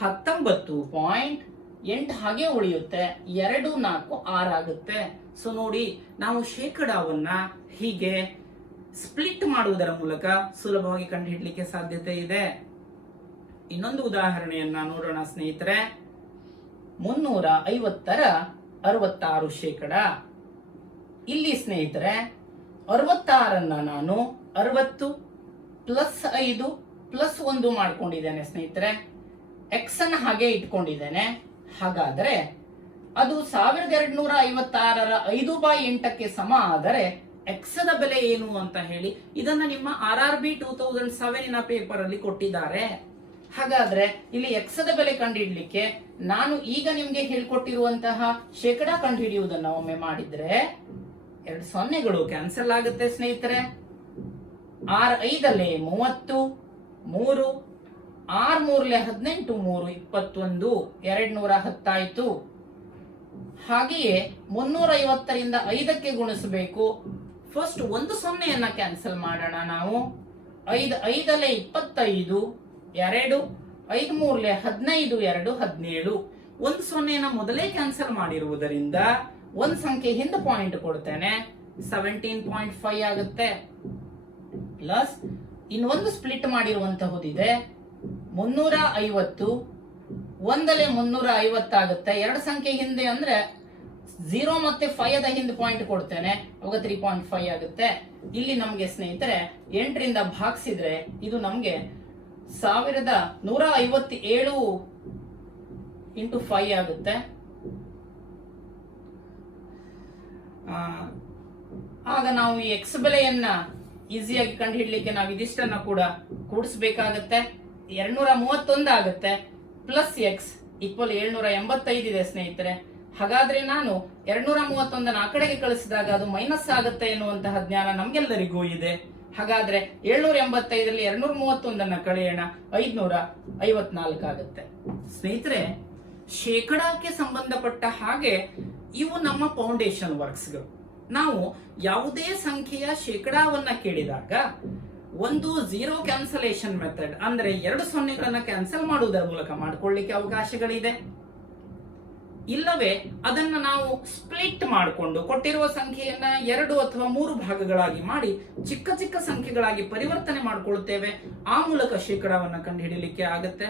19.8 ಹಾಗೆ ಉಳಿಯುತ್ತೆ. 2 4 6 ಆಗುತ್ತೆ. ಸೊ ನೋಡಿ, ನಾವು ಶೇಕಡಾವನ್ನ ಹೀಗೆ ಸ್ಪ್ಲಿಟ್ ಮಾಡುವುದರ ಮೂಲಕ ಸುಲಭವಾಗಿ ಕಂಡುಹಿಡಲಿಕ್ಕೆ ಸಾಧ್ಯತೆ ಇದೆ. ಇನ್ನೊಂದು ಉದಾಹರಣೆಯನ್ನ ನೋಡೋಣ ಸ್ನೇಹಿತರೆ. 350ರ 66%. ಇಲ್ಲಿ ಸ್ನೇಹಿತರೆ 66ಅನ್ನ ನಾನು 60 + 5 + 1 ಮಾಡ್ಕೊಂಡಿದ್ದೇನೆ ಸ್ನೇಹಿತರೆ. ಎಕ್ಸ್ ಅನ್ನ ಹಾಗೆ ಇಟ್ಕೊಂಡಿದ್ದೇನೆ. ಹಾಗಾದರೆ ಅದು 1256ರ 5/8ಕ್ಕೆ ಸಮ ಆದರೆ ಎಕ್ಸ್ ದ ಬೆಲೆ ಏನು ಅಂತ ಹೇಳಿ ಇದನ್ನ ನಿಮ್ಮ RRB 2007 ಪೇಪರ್ ಅಲ್ಲಿ ಕೊಟ್ಟಿದ್ದಾರೆ. ಹಾಗಾದ್ರೆ ಇಲ್ಲಿ ಎಕ್ಸ್ ದ ಬೆಲೆ ಕಂಡುಹಿಡ್ಲಿಕ್ಕೆ ನಾನು ಈಗ ನಿಮ್ಗೆ ಹೇಳ್ಕೊಟ್ಟಿರುವಂತಹ ಶೇಕಡಾ ಕಂಡುಹಿಡಿಯುವುದನ್ನ ಒಮ್ಮೆ ಮಾಡಿದ್ರೆ 2 0ಗಳು ಕ್ಯಾನ್ಸಲ್ ಆಗುತ್ತೆ ಸ್ನೇಹಿತರೆ. 6 5 30, 3 6 3 18, 3 21, 210 ಆಯ್ತು. ಹಾಗೆಯೇ 350ರಿಂದ 5ಕ್ಕೆ ಗುಣಿಸಬೇಕು. ಫಸ್ಟ್ 1 0ಯನ್ನ ಕ್ಯಾನ್ಸಲ್ ಮಾಡೋಣ ನಾವು. 5 5 25, 2 5 3 15, 2 17. 1 0ನ ಮೊದಲೇ ಕ್ಯಾನ್ಸಲ್ ಮಾಡಿರುವುದರಿಂದ ಒಂದು ಸಂಖ್ಯೆ ಹಿಂದೆ ಪಾಯಿಂಟ್ ಕೊಡ್ತೇನೆ, 17.5 ಆಗುತ್ತೆ. ಪ್ಲಸ್ ಇನ್ನೊಂದು ಸ್ಪ್ಲಿಟ್ ಮಾಡಿರುವಂತಹುದಿದೆ 350, 1 350 ಆಗುತ್ತೆ. 2 ಸಂಖ್ಯೆ ಹಿಂದೆ ಅಂದ್ರೆ 0 ಮತ್ತೆ 5 ಹಿಂದೆ ಪಾಯಿಂಟ್ ಕೊಡ್ತೇನೆ, ಅವಾಗ 3.5 ಆಗುತ್ತೆ. ಇಲ್ಲಿ ನಮ್ಗೆ ಸ್ನೇಹಿತರೆ 8ರಿಂದ ಭಾಗಿಸಿದ್ರೆ ಇದು ನಮ್ಗೆ 1157 × 5 ಆಗುತ್ತೆ. ಆ, ಆಗ ನಾವು ಈ ಎಕ್ಸ್ ಬೆಲೆಯನ್ನ ಈಸಿಯಾಗಿ ಕಂಡುಹಿಡ್ಲಿಕ್ಕೆ ನಾವು ಇದಿಷ್ಟನ್ನ ಕೂಡ ಕೂಡಿಸ್ಬೇಕಾಗತ್ತೆ. 231 ಆಗುತ್ತೆ ಪ್ಲಸ್ ಎಕ್ಸ್ ಈಕ್ವಲ್ 785 ಇದೆ ಸ್ನೇಹಿತರೆ. ಹಾಗಾದ್ರೆ ನಾನು 231 ಆ ಕಡೆಗೆ ಕಳಿಸಿದಾಗ ಅದು ಮೈನಸ್ ಆಗುತ್ತೆ ಎನ್ನುವಂತಹ ಜ್ಞಾನ ನಮ್ಗೆಲ್ಲರಿಗೂ ಇದೆ. ಹಾಗಾದ್ರೆ 785ರಲ್ಲಿ 231 ಕಳೆಯೋಣ, 554 ಆಗುತ್ತೆ. ಸ್ನೇಹಿತರೆ, ಶೇಕಡಾಕ್ಕೆ ಸಂಬಂಧಪಟ್ಟ ಹಾಗೆ ಇವು ನಮ್ಮ ಫೌಂಡೇಶನ್ ವರ್ಕ್ಸ್ಗಳು. ನಾವು ಯಾವುದೇ ಸಂಖ್ಯೆಯ ಶೇಕಡಾವನ್ನ ಕೇಳಿದಾಗ ಒಂದು ಝೀರೋ ಕ್ಯಾನ್ಸಲೇಷನ್ ಮೆಥಡ್ ಅಂದ್ರೆ 2 ಸೊನ್ನೆಗಳನ್ನ ಕ್ಯಾನ್ಸಲ್ ಮಾಡುವುದರ ಮೂಲಕ ಮಾಡಿಕೊಳ್ಳಿಕ್ಕೆ ಅವಕಾಶಗಳಿದೆ. ಇಲ್ಲವೇ ಅದನ್ನ ನಾವು ಸ್ಪ್ಲಿಟ್ ಮಾಡಿಕೊಂಡು ಕೊಟ್ಟಿರುವ ಸಂಖ್ಯೆಯನ್ನ 2 ಅಥವಾ 3 ಭಾಗಗಳಾಗಿ ಮಾಡಿ ಚಿಕ್ಕ ಚಿಕ್ಕ ಸಂಖ್ಯೆಗಳಾಗಿ ಪರಿವರ್ತನೆ ಮಾಡಿಕೊಳ್ಳುತ್ತೇವೆ. ಆ ಮೂಲಕ ಶೇಕಡಾವನ್ನ ಕಂಡುಹಿಡಿಯಲಿಕ್ಕೆ ಆಗತ್ತೆ.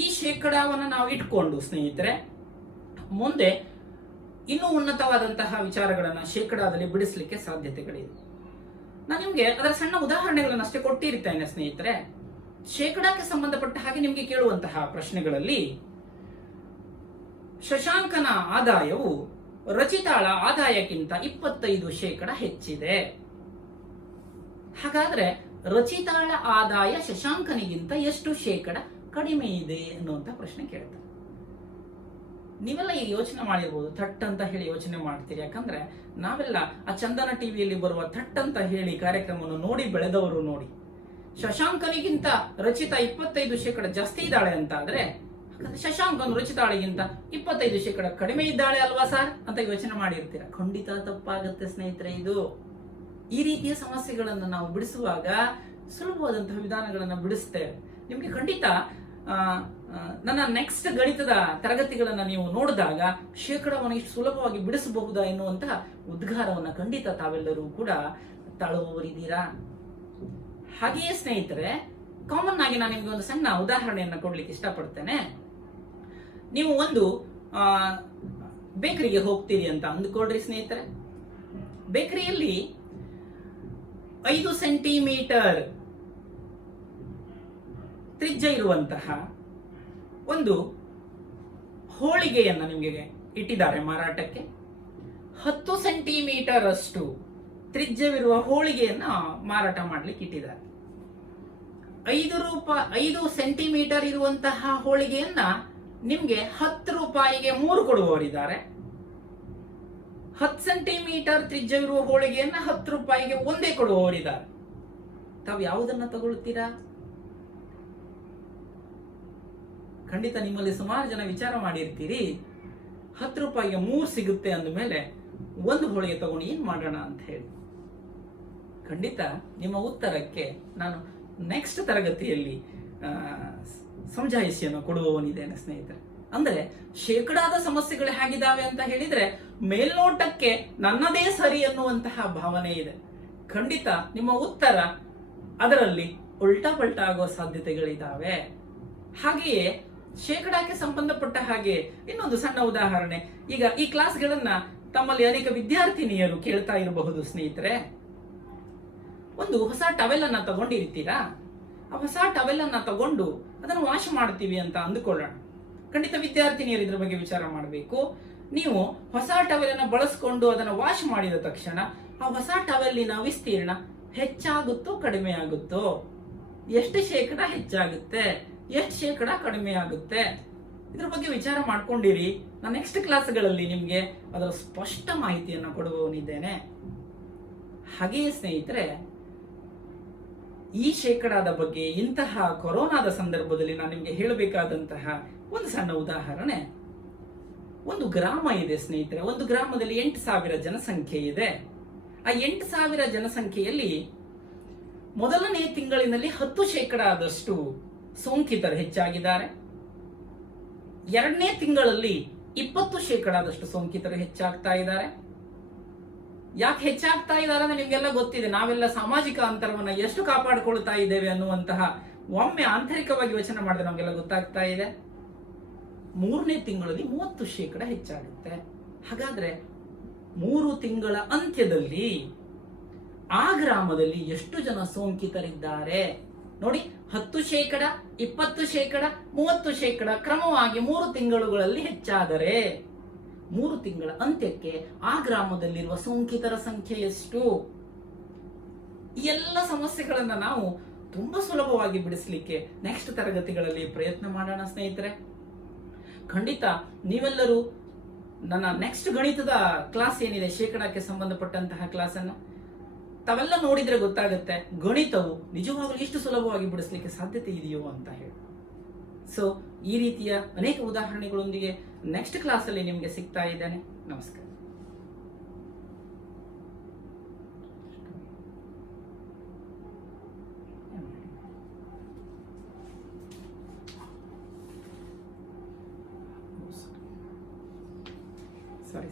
ಈ ಶೇಕಡಾವನ್ನ ನಾವು ಇಟ್ಕೊಂಡು ಸ್ನೇಹಿತರೆ ಮುಂದೆ ಇನ್ನೂ ಉನ್ನತವಾದಂತಹ ವಿಚಾರಗಳನ್ನ ಶೇಕಡಾದಲ್ಲಿ ಬಿಡಿಸಲಿಕ್ಕೆ ಸಾಧ್ಯತೆಗಳಿದೆ. ನಾನು ನಿಮ್ಗೆ ಅದರ ಸಣ್ಣ ಉದಾಹರಣೆಗಳನ್ನು ಅಷ್ಟೇ ಕೊಟ್ಟಿರ್ತೇನೆ ಸ್ನೇಹಿತರೆ. ಶೇಕಡಾಕ್ಕೆ ಸಂಬಂಧಪಟ್ಟ ಹಾಗೆ ನಿಮ್ಗೆ ಕೇಳುವಂತಹ ಪ್ರಶ್ನೆಗಳಲ್ಲಿ ಶಶಾಂಕನ ಆದಾಯವು ರಚಿತಾಳ ಆದಾಯಕ್ಕಿಂತ 25% ಹೆಚ್ಚಿದೆ. ಹಾಗಾದ್ರೆ ರಚಿತಾಳ ಆದಾಯ ಶಶಾಂಕನಿಗಿಂತ ಎಷ್ಟು ಶೇಕಡ ಕಡಿಮೆ ಇದೆ ಅನ್ನುವಂತ ಪ್ರಶ್ನೆ ಕೇಳ್ತಾರೆ. ನೀವೆಲ್ಲ ಈಗ ಯೋಚನೆ ಮಾಡಿರ್ಬೋದು, ಥಟ್ ಅಂತ ಹೇಳಿ ಯೋಚನೆ ಮಾಡ್ತೀರಿ. ಯಾಕಂದ್ರೆ ನಾವೆಲ್ಲ ಆ ಚಂದನ ಟಿವಿಯಲ್ಲಿ ಬರುವ ಥಟ್ ಅಂತ ಹೇಳಿ ಕಾರ್ಯಕ್ರಮವನ್ನು ನೋಡಿ ಬೆಳೆದವರು. ನೋಡಿ, ಶಶಾಂಕನಿಗಿಂತ ರಚಿತಾ 25% ಜಾಸ್ತಿ ಇದ್ದಾಳೆ ಅಂತ ಆದ್ರೆ ಶಶಾಂಕನು ರಚಿತಾಳಿಗಿಂತ 25% ಕಡಿಮೆ ಇದ್ದಾಳೆ ಅಲ್ವಾ ಸರ್ ಅಂತ ಯೋಚನೆ ಮಾಡಿರ್ತೀರ. ಖಂಡಿತ ತಪ್ಪಾಗುತ್ತೆ ಸ್ನೇಹಿತರೆ. ಇದು ಈ ರೀತಿಯ ಸಮಸ್ಯೆಗಳನ್ನು ನಾವು ಬಿಡಿಸುವಾಗ ಸುಲಭವಾದಂತಹ ವಿಧಾನಗಳನ್ನು ಬಿಡಿಸ್ತೇವೆ. ನಿಮ್ಗೆ ಖಂಡಿತ ನನ್ನ ನೆಕ್ಸ್ಟ್ ಗಣಿತದ ತರಗತಿಗಳನ್ನ ನೀವು ನೋಡಿದಾಗ ಶೇಕಡವನ್ನು ಇಷ್ಟು ಸುಲಭವಾಗಿ ಬಿಡಿಸಬಹುದಾ ಎನ್ನುವಂತಹ ಉದ್ಗಾರವನ್ನ ಖಂಡಿತ ತಾವೆಲ್ಲರೂ ಕೂಡ ತಾಳುವವರಿದ್ದೀರಾ. ಹಾಗೆಯೇ ಸ್ನೇಹಿತರೆ, ಕಾಮನ್ ಆಗಿ ನಾನು ನಿಮ್ಗೆ ಒಂದು ಸಣ್ಣ ಉದಾಹರಣೆಯನ್ನ ಕೊಡ್ಲಿಕ್ಕೆ ಇಷ್ಟಪಡ್ತೇನೆ. ನೀವು ಒಂದು ಬೇಕರಿಗೆ ಹೋಗ್ತೀರಿ ಅಂತ ಅಂದುಕೊಳ್ರಿ ಸ್ನೇಹಿತರೆ. ಬೇಕರಿಯಲ್ಲಿ 5 ಸೆಂಟಿಮೀಟರ್ ತ್ರಿಜ್ಯ ಇರುವಂತಹ ಒಂದು ಹೋಳಿಗೆಯನ್ನ ನಿಮಗೆ ಇಟ್ಟಿದ್ದಾರೆ ಮಾರಾಟಕ್ಕೆ. 10 ಸೆಂಟಿಮೀಟರ್ ಅಷ್ಟು ತ್ರಿಜ್ಯವಿರುವ ಹೋಳಿಗೆಯನ್ನ ಮಾರಾಟ ಮಾಡ್ಲಿಕ್ಕೆ ಇಟ್ಟಿದ್ದಾರೆ. 5 ಸೆಂಟಿಮೀಟರ್ ಇರುವಂತಹ ಹೋಳಿಗೆಯನ್ನ ನಿಮ್ಗೆ 10 ರೂಪಾಯಿಗೆ 3 ಕೊಡುವವರಿದ್ದಾರೆ. 10 ಸೆಂಟಿಮೀಟರ್ ತ್ರಿಜ್ಯವಿರುವ ಹೋಳಿಗೆಯನ್ನ 10 ರೂಪಾಯಿಗೆ 1 ಕೊಡುವವರಿದ್ದಾರೆ. ತಾವು ಯಾವುದನ್ನ ತಗೊಳ್ತೀರಾ? ಖಂಡಿತ ನಿಮ್ಮಲ್ಲಿ ಸುಮಾರು ಜನ ವಿಚಾರ ಮಾಡಿರ್ತೀರಿ, 10 ರೂಪಾಯಿಗೆ 3 ಸಿಗುತ್ತೆ ಅಂದ ಮೇಲೆ 1 ಹೋಳಿಗೆ ತಗೊಂಡು ಏನ್ ಮಾಡೋಣ ಅಂತ ಹೇಳಿ. ಖಂಡಿತ ನಿಮ್ಮ ಉತ್ತರಕ್ಕೆ ನಾನು ನೆಕ್ಸ್ಟ್ ತರಗತಿಯಲ್ಲಿ ಸಮಜಾಯಿಷಿಯನ್ನು ಕೊಡುವವನಿದ್ದೇನೆ ಸ್ನೇಹಿತರೆ. ಅಂದ್ರೆ ಶೇಕಡಾದ ಸಮಸ್ಯೆಗಳು ಹೇಗಿದ್ದಾವೆ ಅಂತ ಹೇಳಿದ್ರೆ ಮೇಲ್ನೋಟಕ್ಕೆ ನನ್ನದೇ ಸರಿ ಅನ್ನುವಂತಹ ಭಾವನೆ ಇದೆ. ಖಂಡಿತ ನಿಮ್ಮ ಉತ್ತರ ಅದರಲ್ಲಿ ಉಲ್ಟಾ ಪಲ್ಟಾ ಆಗುವ ಸಾಧ್ಯತೆಗಳಿದ್ದಾವೆ. ಹಾಗೆಯೇ ಶೇಕಡಾಕ್ಕೆ ಸಂಬಂಧಪಟ್ಟ ಹಾಗೆ ಇನ್ನೊಂದು ಸಣ್ಣ ಉದಾಹರಣೆ. ಈಗ ಈ ಕ್ಲಾಸ್ಗಳನ್ನ ತಮ್ಮಲ್ಲಿ ಅನೇಕ ವಿದ್ಯಾರ್ಥಿನಿಯರು ಕೇಳ್ತಾ ಇರಬಹುದು ಸ್ನೇಹಿತರೆ. ಒಂದು ಹೊಸ ಟವೆಲ್ ಅನ್ನ ತಗೊಂಡಿರ್ತೀರಾ. ಆ ಹೊಸ ಟವೆಲ್ ಅನ್ನ ತಗೊಂಡು ಅದನ್ನು ವಾಶ್ ಮಾಡ್ತೀವಿ ಅಂತ ಅಂದುಕೊಳ್ಳೋಣ. ಖಂಡಿತ ವಿದ್ಯಾರ್ಥಿನಿಯರು ಇದ್ರ ಬಗ್ಗೆ ವಿಚಾರ ಮಾಡಬೇಕು. ನೀವು ಹೊಸ ಟವೆಲ್ ಅನ್ನ ಬಳಸ್ಕೊಂಡು ಅದನ್ನು ವಾಶ್ ಮಾಡಿದ ತಕ್ಷಣ ಆ ಹೊಸ ಟವೆಲ್ಲಿನ ವಿಸ್ತೀರ್ಣ ಹೆಚ್ಚಾಗುತ್ತೋ ಕಡಿಮೆ ಆಗುತ್ತೋ? ಎಷ್ಟು ಶೇಕಡ ಹೆಚ್ಚಾಗುತ್ತೆ, ಎಷ್ಟು ಶೇಕಡ ಕಡಿಮೆ ಆಗುತ್ತೆ? ಇದ್ರ ಬಗ್ಗೆ ವಿಚಾರ ಮಾಡ್ಕೊಂಡಿರಿ. ನಾನು ನೆಕ್ಸ್ಟ್ ಕ್ಲಾಸ್ಗಳಲ್ಲಿ ನಿಮ್ಗೆ ಅದರ ಸ್ಪಷ್ಟ ಮಾಹಿತಿಯನ್ನು ಕೊಡುವವನಿದ್ದೇನೆ. ಹಾಗೆಯೇ ಸ್ನೇಹಿತರೆ, ಈ ಶೇಕಡಾದ ಬಗ್ಗೆ ಇಂತಹ ಕೊರೋನಾದ ಸಂದರ್ಭದಲ್ಲಿ ನಾನು ನಿಮ್ಗೆ ಹೇಳಬೇಕಾದಂತಹ ಒಂದು ಸಣ್ಣ ಉದಾಹರಣೆ. ಒಂದು ಗ್ರಾಮ ಇದೆ ಸ್ನೇಹಿತರೆ. ಒಂದು ಗ್ರಾಮದಲ್ಲಿ 8,000 ಜನಸಂಖ್ಯೆ ಇದೆ. ಆ 8,000 ಜನಸಂಖ್ಯೆಯಲ್ಲಿ ಮೊದಲನೇ ತಿಂಗಳಿನಲ್ಲಿ 10% ಸೋಂಕಿತರು ಹೆಚ್ಚಾಗಿದ್ದಾರೆ. ಎರಡನೇ ತಿಂಗಳಲ್ಲಿ 20% ಸೋಂಕಿತರು ಹೆಚ್ಚಾಗ್ತಾ ಇದ್ದಾರೆ. ಯಾಕೆ ಹೆಚ್ಚಾಗ್ತಾ ಇದ್ದಾರೆ ಅಂದ್ರೆ ನಿಮ್ಗೆಲ್ಲ ಗೊತ್ತಿದೆ. ನಾವೆಲ್ಲ ಸಾಮಾಜಿಕ ಅಂತರವನ್ನ ಎಷ್ಟು ಕಾಪಾಡಿಕೊಳ್ತಾ ಇದ್ದೇವೆ ಅನ್ನುವಂತಹ ಒಮ್ಮೆ ಆಂತರಿಕವಾಗಿ ಯೋಚನೆ ಮಾಡಿದ್ರೆ ನಮ್ಗೆಲ್ಲ ಗೊತ್ತಾಗ್ತಾ ಇದೆ. 3ನೇ ತಿಂಗಳಲ್ಲಿ 30% ಹೆಚ್ಚಾಗುತ್ತೆ. ಹಾಗಾದ್ರೆ 3 ತಿಂಗಳ ಅಂತ್ಯದಲ್ಲಿ ಆ ಗ್ರಾಮದಲ್ಲಿ ಎಷ್ಟು ಜನ ಸೋಂಕಿತರಿದ್ದಾರೆ ನೋಡಿ. 10%, 20%, 30% ಕ್ರಮವಾಗಿ 3 ತಿಂಗಳುಗಳಲ್ಲಿ ಹೆಚ್ಚಾದರೆ 3 ತಿಂಗಳ ಅಂತ್ಯಕ್ಕೆ ಆ ಗ್ರಾಮದಲ್ಲಿರುವ ಸೋಂಕಿತರ ಸಂಖ್ಯೆ ಎಷ್ಟು? ಈ ಎಲ್ಲ ಸಮಸ್ಯೆಗಳನ್ನ ನಾವು ತುಂಬಾ ಸುಲಭವಾಗಿ ಬಿಡಿಸಲಿಕ್ಕೆ ನೆಕ್ಸ್ಟ್ ತರಗತಿಗಳಲ್ಲಿ ಪ್ರಯತ್ನ ಮಾಡೋಣ ಸ್ನೇಹಿತರೆ. ಖಂಡಿತ ನೀವೆಲ್ಲರೂ ನನ್ನ ನೆಕ್ಸ್ಟ್ ಗಣಿತದ ಕ್ಲಾಸ್ ಏನಿದೆ, ಶೇಕಡಕ್ಕೆ ಸಂಬಂಧಪಟ್ಟಂತಹ ಕ್ಲಾಸ್ ಅನ್ನು ತಾವೆಲ್ಲ ನೋಡಿದ್ರೆ ಗೊತ್ತಾಗುತ್ತೆ ಗಣಿತವು ನಿಜವಾಗ್ಲೂ ಇಷ್ಟು ಸುಲಭವಾಗಿ ಬಿಡಿಸಲಿಕ್ಕೆ ಸಾಧ್ಯತೆ ಇದೆಯೋ ಅಂತ ಹೇಳಿ. ಸೊ ಈ ರೀತಿಯ ಅನೇಕ ಉದಾಹರಣೆಗಳೊಂದಿಗೆ ನೆಕ್ಸ್ಟ್ ಕ್ಲಾಸ್ ಅಲ್ಲಿ ನಿಮಗೆ ಸಿಗ್ತಾ ಇದ್ದೇನೆ. ನಮಸ್ಕಾರ. ಸಾರಿ